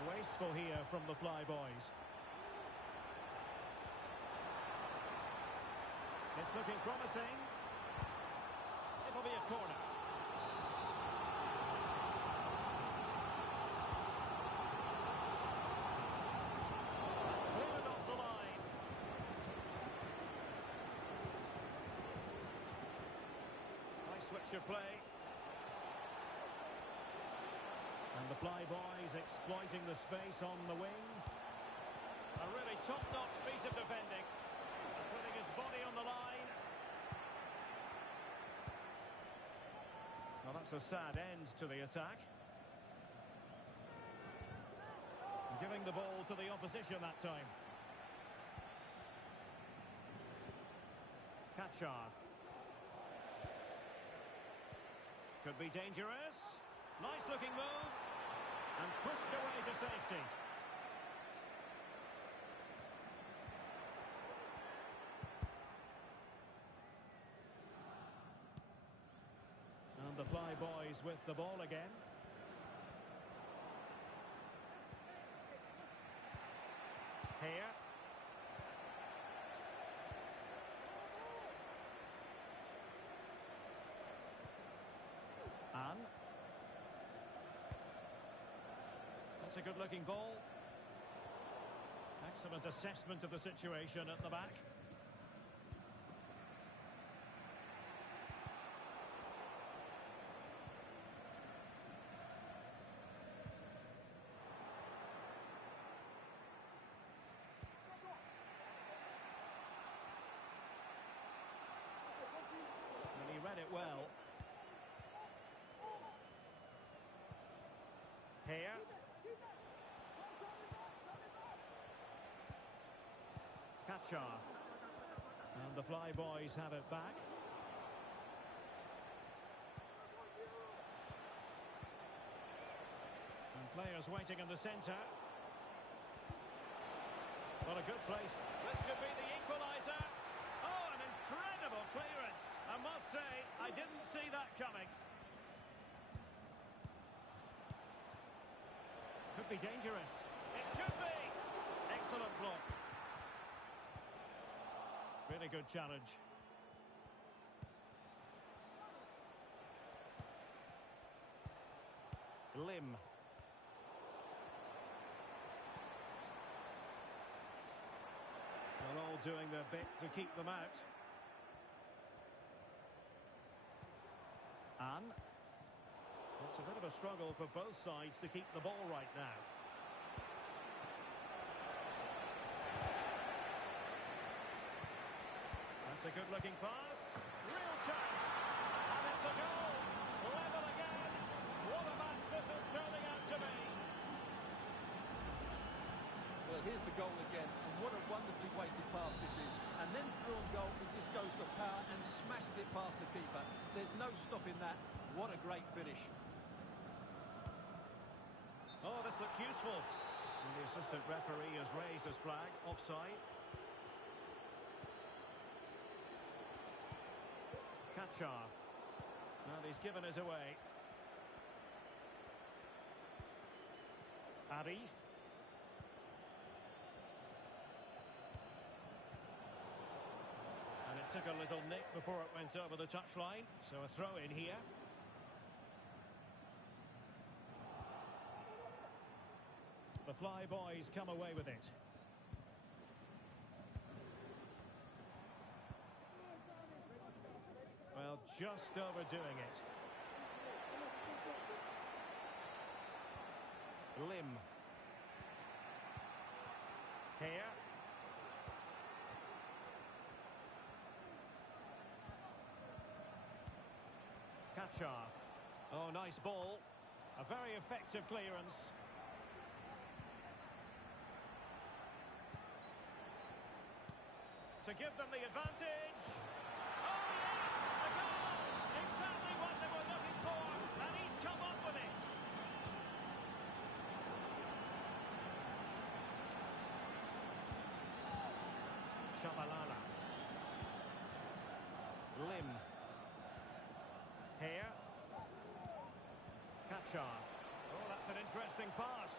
Wasteful here from the Flyboys. It's looking promising. It'll be a corner. Cleared off the line. Nice switch of play. And the Flyboys exploiting the space on the wing. A really top-notch piece of defending. And putting his body on the line. Well, that's a sad end to the attack. Giving the ball to the opposition that time. Kachar. Could be dangerous. Nice looking move. And pushed away to safety. And the Flyboys with the ball again. Here. And that's a good looking ball. Excellent assessment of the situation at the back. And he read it well. Here. Kachar. And the Flyboys have it back. And players waiting in the centre. What a good place. This could be the equaliser. Oh, an incredible clearance. I must say, I didn't see that coming. Could be dangerous. It should be. Excellent block. Really good challenge. Lim. They're all doing their bit to keep them out. And it's a bit of a struggle for both sides to keep the ball right now. That's a good-looking pass. Real chance. And it's a goal. Level again. What a match this is turning out to be. Well, here's the goal again. And what a wonderfully weighted pass this is. And then through on goal, he just goes for power and smashes it past the keeper. There's no stopping that. What a great finish. Oh, this looks useful. And the assistant referee has raised his flag. Offside. Kachar. And he's given us away. Arif. And it took a little nick before it went over the touchline. So a throw in here. The Flyboys come away with it. Well, just overdoing it. Lim. Here. Kachar. Oh, nice ball. A very effective clearance. To give them the advantage. Oh, yes! A goal! Exactly what they were looking for, and he's come up with it. Shabalala. Lim. Here. Kachar. Oh, that's an interesting pass.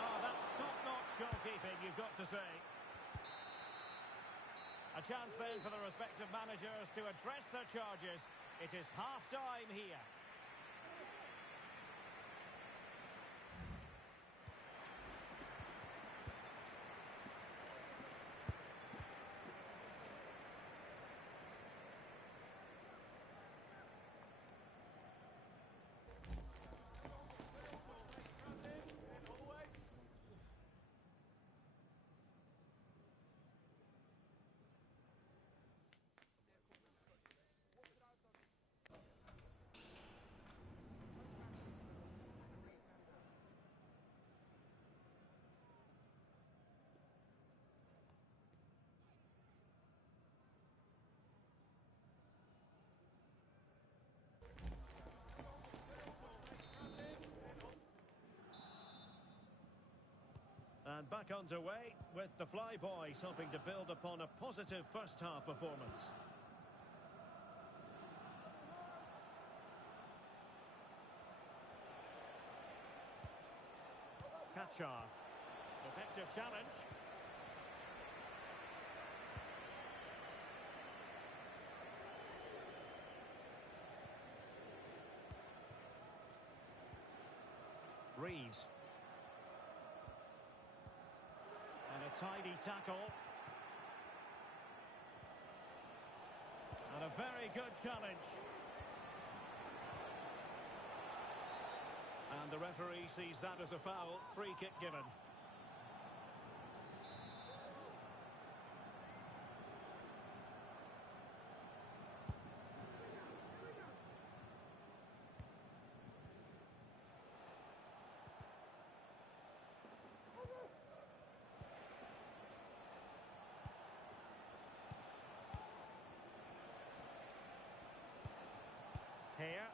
Oh, that's top-notch goalkeeping, you've got to say. A chance then for the respective managers to address their charges. It is half-time here. And back underway with the Flyboys hoping to build upon a positive first-half performance. Kachar. Effective challenge. Reeves. And a tidy tackle. And a very good challenge. And the referee sees that as a foul. Free kick given. Here.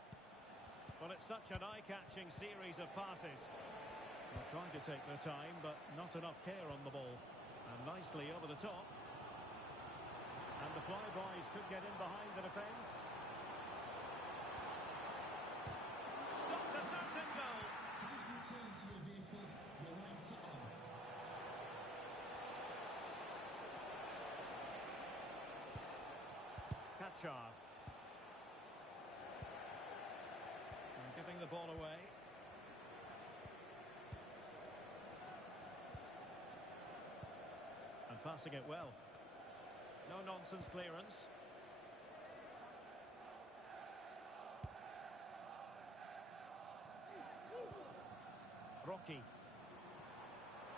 Well, it's such an eye-catching series of passes. They're trying to take their time, but not enough care on the ball. And nicely over the top. And the Flyboys could get in behind the defence. Stops a certain goal. Please return to your vehicle. Your lights are on. Kachar. Giving the ball away. And passing it well. No nonsense clearance. Rocky.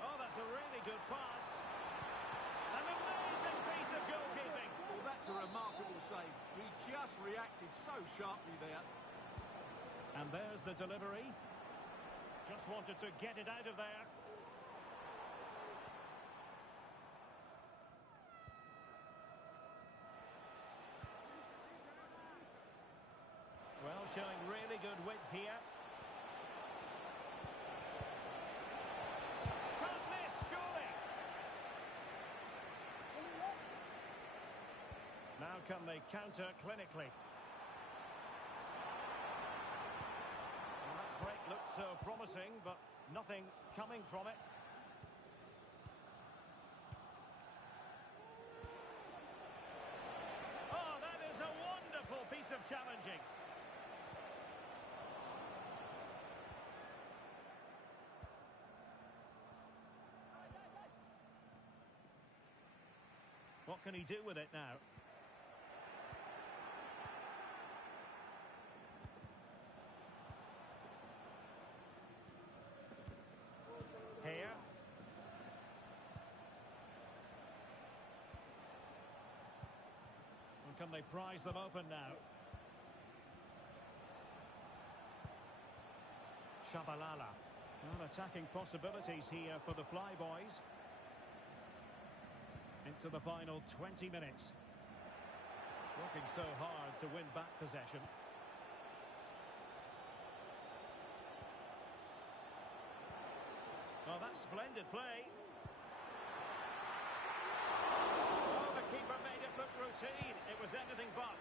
Oh, that's a really good pass. An amazing piece of goalkeeping. Well, that's a remarkable save. He just reacted so sharply there. And there's the delivery. Just wanted to get it out of there. Well, showing really good width here. Can't miss, surely. Now can they counter clinically? Break looked so promising, but nothing coming from it. Oh, that is a wonderful piece of challenging. What can he do with it now? Here. And can they prize them open now? Shabalala. Well, attacking possibilities here for the Flyboys. Into the final 20 minutes. Working so hard to win back possession. Oh, that's splendid play. Oh, the keeper made it look routine. It was anything but.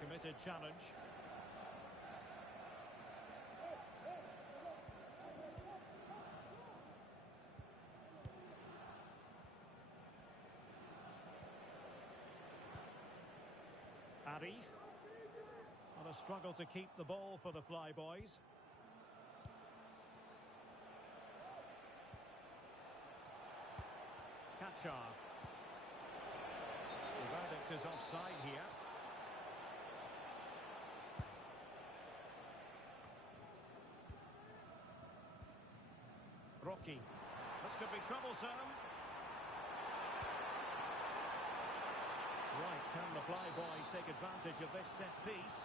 Committed challenge. Arif. What a struggle to keep the ball for the Flyboys. Kachar. The verdict is offside here. Rocky. This could be troublesome. Right, can the Flyboys take advantage of this set piece?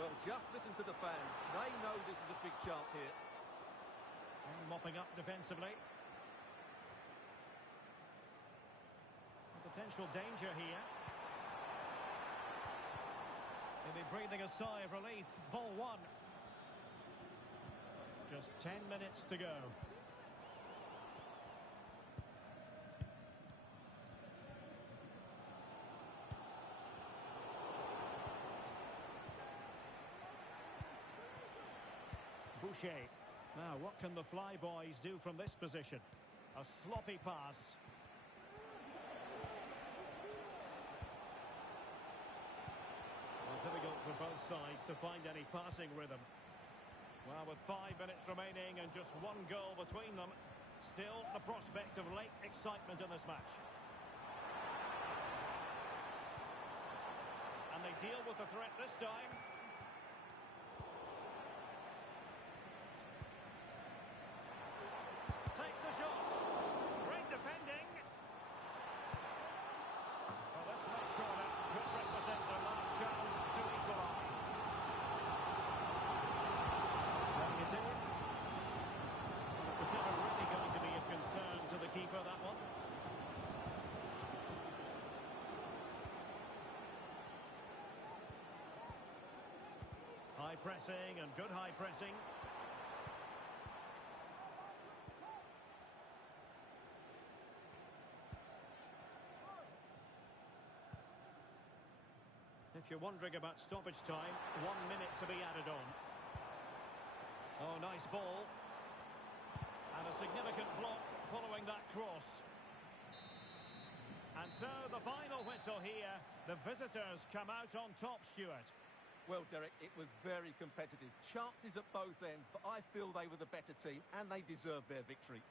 Well, just listen to the fans. They know this is a big chance here. And mopping up defensively. A potential danger here. They'll be breathing a sigh of relief. Ball one. Just 10 minutes to go. Boucher. Now, what can the Flyboys do from this position? A sloppy pass. Well, difficult for both sides to find any passing rhythm. Well, with 5 minutes remaining and just one goal between them, still the prospect of late excitement in this match. And they deal with the threat this time. Takes the shot. Great defending. Well, this left corner could represent their last chance to equalise. It in. Well, it was never really going to be of concern to the keeper, that one. High pressing and good high pressing. If you're wondering about stoppage time, 1 minute to be added on. Oh, nice ball. And a significant block following that cross. And so the final whistle here. The visitors come out on top, Stuart. Well, Derek, it was very competitive. Chances at both ends, but I feel they were the better team and they deserved their victory.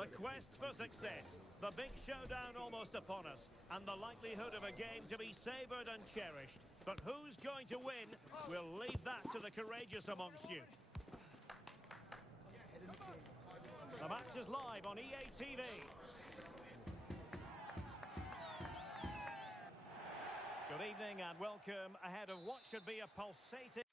The quest for success. The big showdown almost upon us. And the likelihood of a game to be savoured and cherished. But who's going to win? We'll leave that to the courageous amongst you. The match is live on EA TV. Good evening and welcome ahead of what should be a pulsating...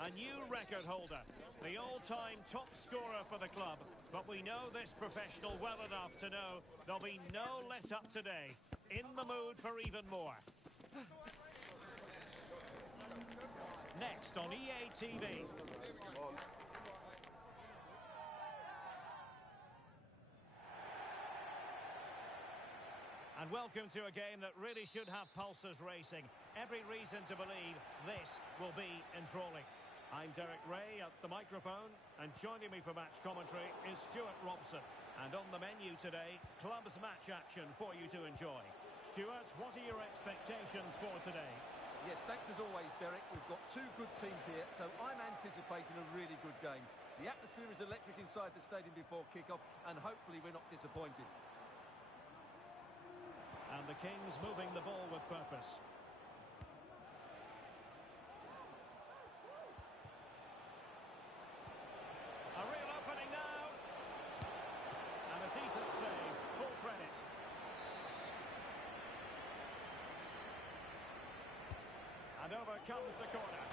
A new record holder, the all-time top scorer for the club. But we know this professional well enough to know there'll be no let-up today. In the mood for even more. Next on EA TV. And welcome to a game that really should have pulses racing. Every reason to believe this will be enthralling. I'm Derek Ray at the microphone, and joining me for match commentary is Stuart Robson. And on the menu today, clubs match action for you to enjoy. Stuart, what are your expectations for today? Yes, thanks as always, Derek. We've got two good teams here, so I'm anticipating a really good game. The atmosphere is electric inside the stadium before kick-off, and hopefully we're not disappointed. And the Kings moving the ball with purpose. A real opening now. And a decent save. Full credit. And over comes the corner.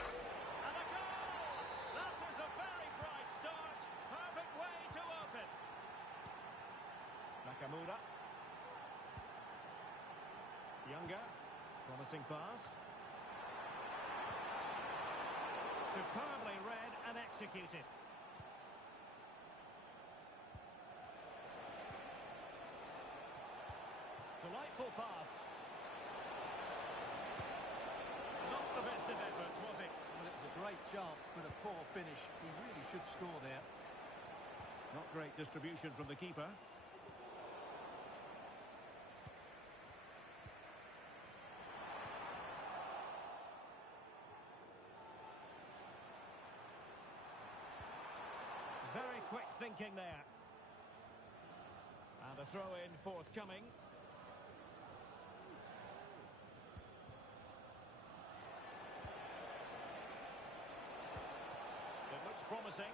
And a goal! That is a very bright start. Perfect way to open. Nakamura. Younger. Promising pass. Superbly read and executed. Delightful pass. Not the best of efforts, was it? Well, it was a great chance, but a poor finish. He really should score there. Not great distribution from the keeper. Very quick thinking there. And a throw-in forthcoming. It looks promising.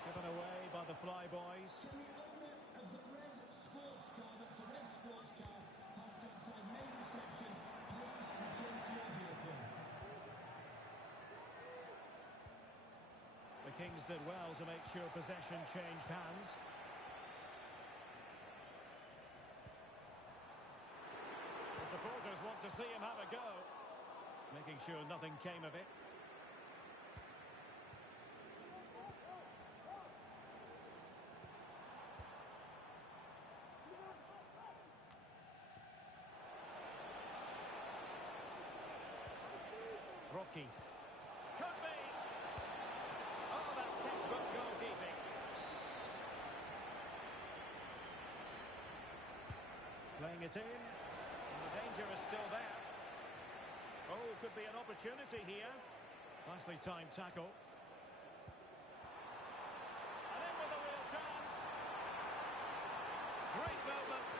Given away by the Flyboys. Can the owner of the red sports car, that's a red sports car, parked outside main reception, please return to your vehicle? The Kings did well to make sure possession changed hands. The supporters want to see him have a go. Making sure nothing came of it. Rocky. Could be. Oh, that's textbook goalkeeping. Playing it in. And the danger is still there. Oh, could be an opportunity here. Nicely timed tackle. And in with a real chance. Great movement.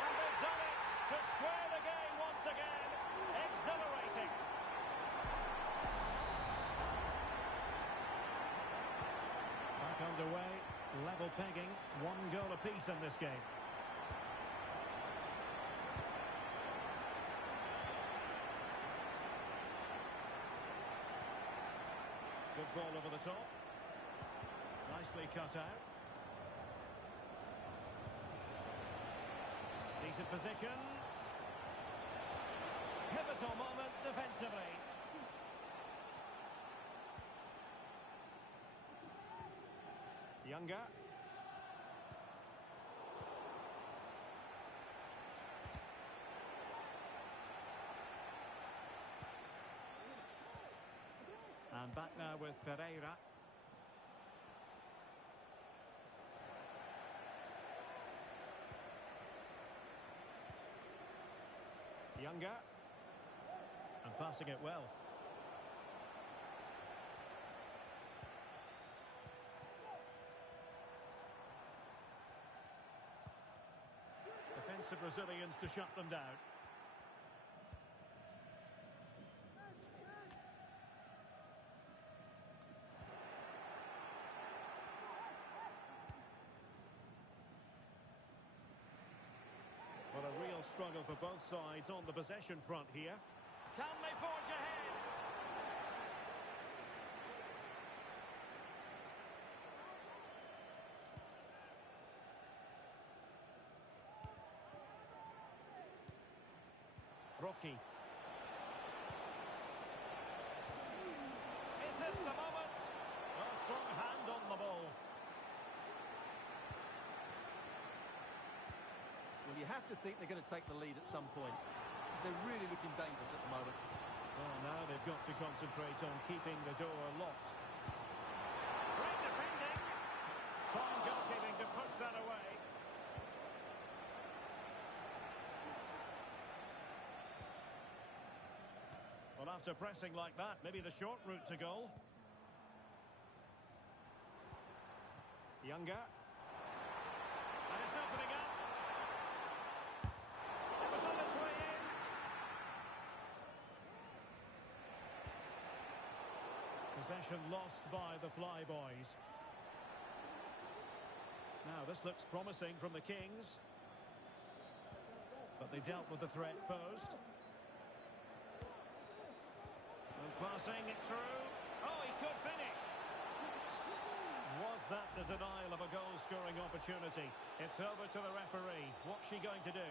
And they've done it to square the game once again. Exhilarating. Back underway, level pegging, 1 goal apiece in this game. Good ball over the top. Nicely cut out. Decent position. Pivotal moment defensively. Younger. And back now with Pereira. Younger. And passing it well. Defensive Brazilians to shut them down. Well, a real struggle for both sides on the possession front here. Can they forge ahead? Rocky. Is this the moment? A strong hand on the ball. Well, you have to think they're going to take the lead at some point, because they're really looking dangerous at the moment. Well, now they've got to concentrate on keeping the door locked. Great defending. Fine goalkeeping to push that away. Well, after pressing like that, maybe the short route to goal. Younger. And it's opening up. It was on its way in. Possession lost by the Flyboys. Now, this looks promising from the Kings. But they dealt with the threat posed. And passing it through. Oh, he could finish. Was that the denial of a goal-scoring opportunity? It's over to the referee. What's she going to do?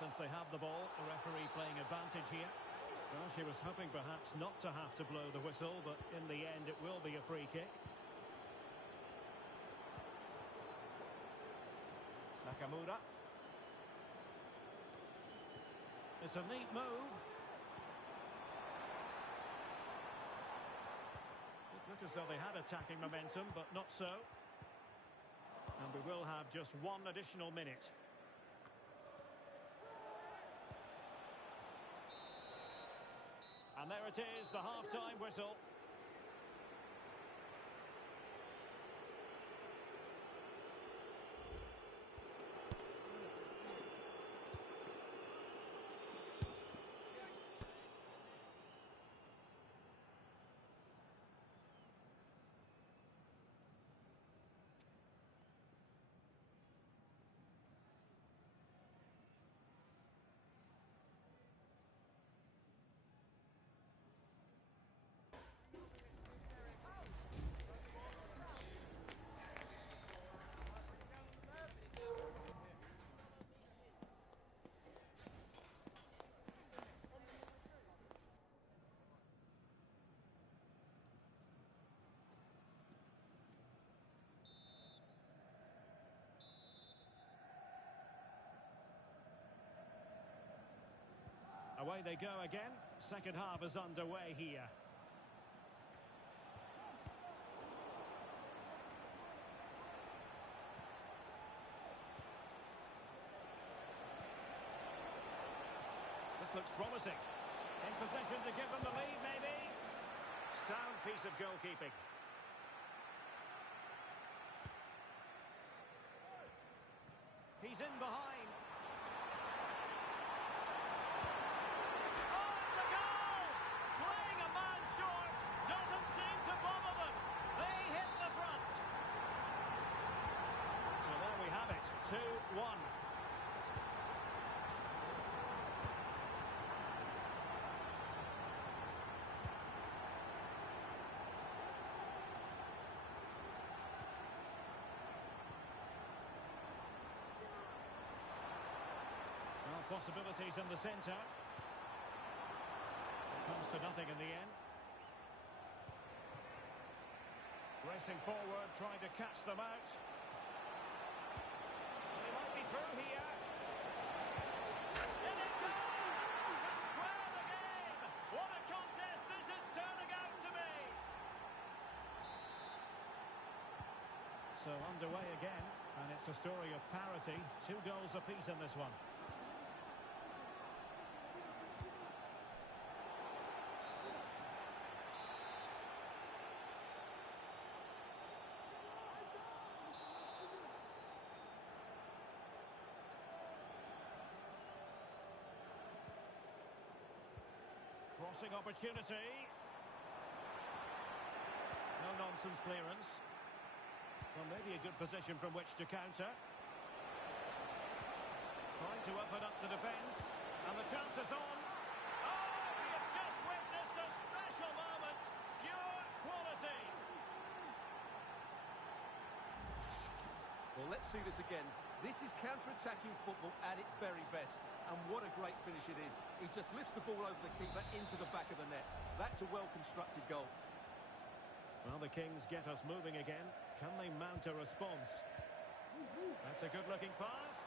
Since they have the ball, the referee playing advantage here. Well, she was hoping perhaps not to have to blow the whistle, but in the end it will be a free kick. Nakamura. It's a neat move. It looked as though they had attacking momentum, but not so. And we will have just one additional minute. And there it is, the half-time whistle. Away they go again. Second half is underway here. This looks promising. In position to give them the lead, maybe. Sound piece of goalkeeping. He's in behind. Possibilities in the centre. It comes to nothing in the end. Racing forward, trying to catch them out. They might be through here. And it goes! To square the game! What a contest this is turning out to be! So underway again, and it's a story of parity. 2 goals apiece in this one. Crossing opportunity. No nonsense clearance. Well, maybe a good position from which to counter. Trying to open up the defence. And the chance is on. Oh, we have just witnessed a special moment. Pure quality. Well, let's see this again. This is counter-attacking football at its very best. And what a great finish it is. He just lifts the ball over the keeper into the back of the net. That's a well-constructed goal. Well, the Kings get us moving again. Can they mount a response? That's a good-looking pass.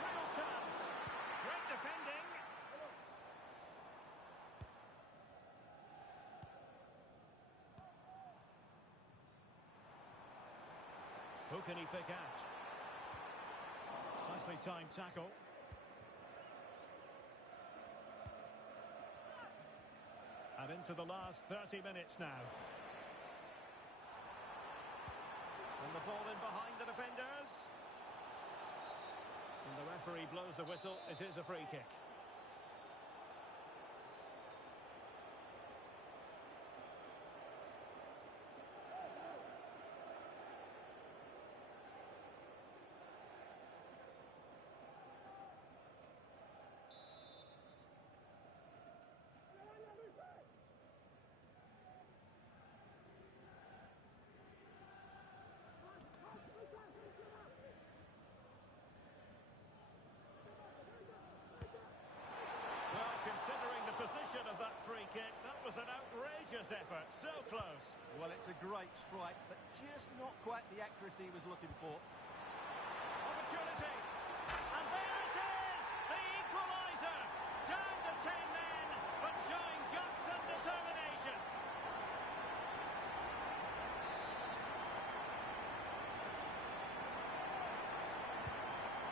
Real chance. Great defending. Who can he pick out? Nicely timed tackle. And into the last 30 minutes now. And the ball in behind the defenders. And the referee blows the whistle. It is a free kick. Well, considering the position of that free kick, that was an outrageous effort. So close. Well, it's a great strike, but just not quite the accuracy he was looking for. Opportunity. And there it is! The equaliser! Down to 10 men, but showing guts and determination.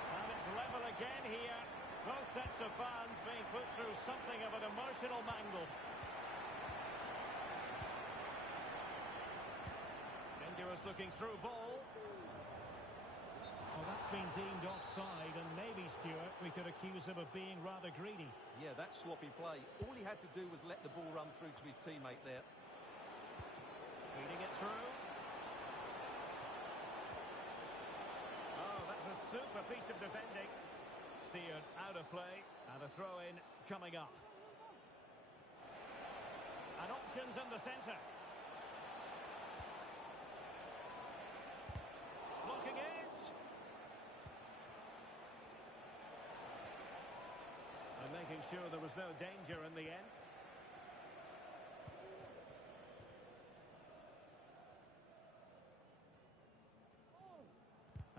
And it's level again here. Both sets of fans being put through something of an emotional mangle. Dangerous looking through ball. Well, that's been deemed offside, and maybe, Stuart, we could accuse him of being rather greedy. Yeah, that's sloppy play. All he had to do was let the ball run through to his teammate there. Feeding it through. Oh, that's a super piece of defending. Steered out of play, and a throw-in coming up. And options in the centre. Blocking it. And making sure there was no danger in the end.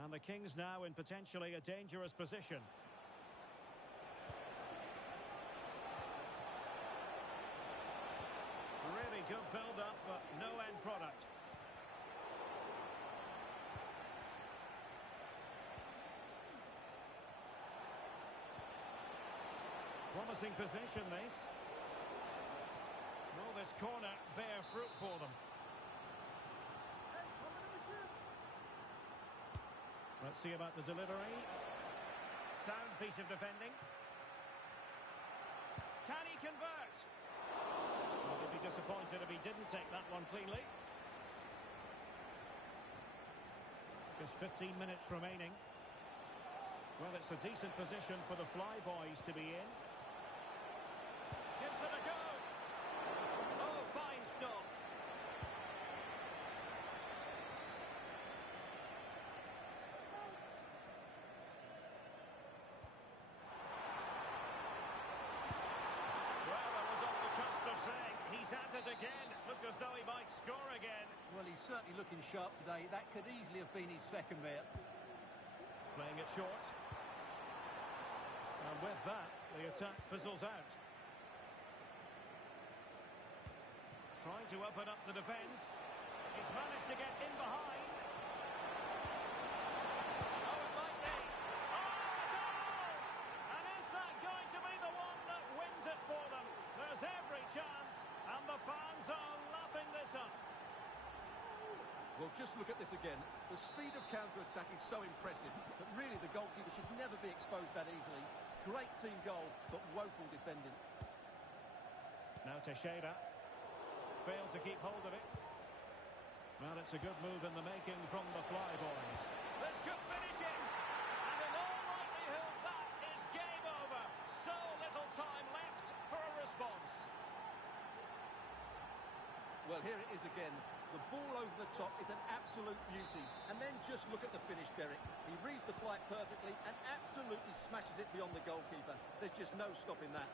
And the Kings now in potentially a dangerous position. Really good build-up, but no end product. Promising position, this. Will this corner bear fruit for them? Let's see about the delivery. Sound piece of defending. Can he convert? Well, he'd be disappointed if he didn't take that one cleanly. Just 15 minutes remaining. Well, it's a decent position for the Flyboys to be in. Gives it a go. Oh, fine stop. Well, I was on the cusp of saying he's at it again. Looked as though he might score again. Well, he's certainly looking sharp today. That could easily have been his second there. Playing it short. And with that, the attack fizzles out. Trying to open up the defence. He's managed to get in behind. Oh, it might be. Oh, a goal! And is that going to be the one that wins it for them? There's every chance, and the fans are lapping this up. Well, just look at this again. The speed of counter-attack is so impressive, but really the goalkeeper should never be exposed that easily. Great team goal, but woeful defending. Now Teixeira. Failed to keep hold of it. Well, it's a good move in the making from the Flyboys. This could finish it! And in all likelihood, that is game over. So little time left for a response. Well, here it is again. The ball over the top is an absolute beauty. And then just look at the finish, Derek. He reads the flight perfectly and absolutely smashes it beyond the goalkeeper. There's just no stopping that.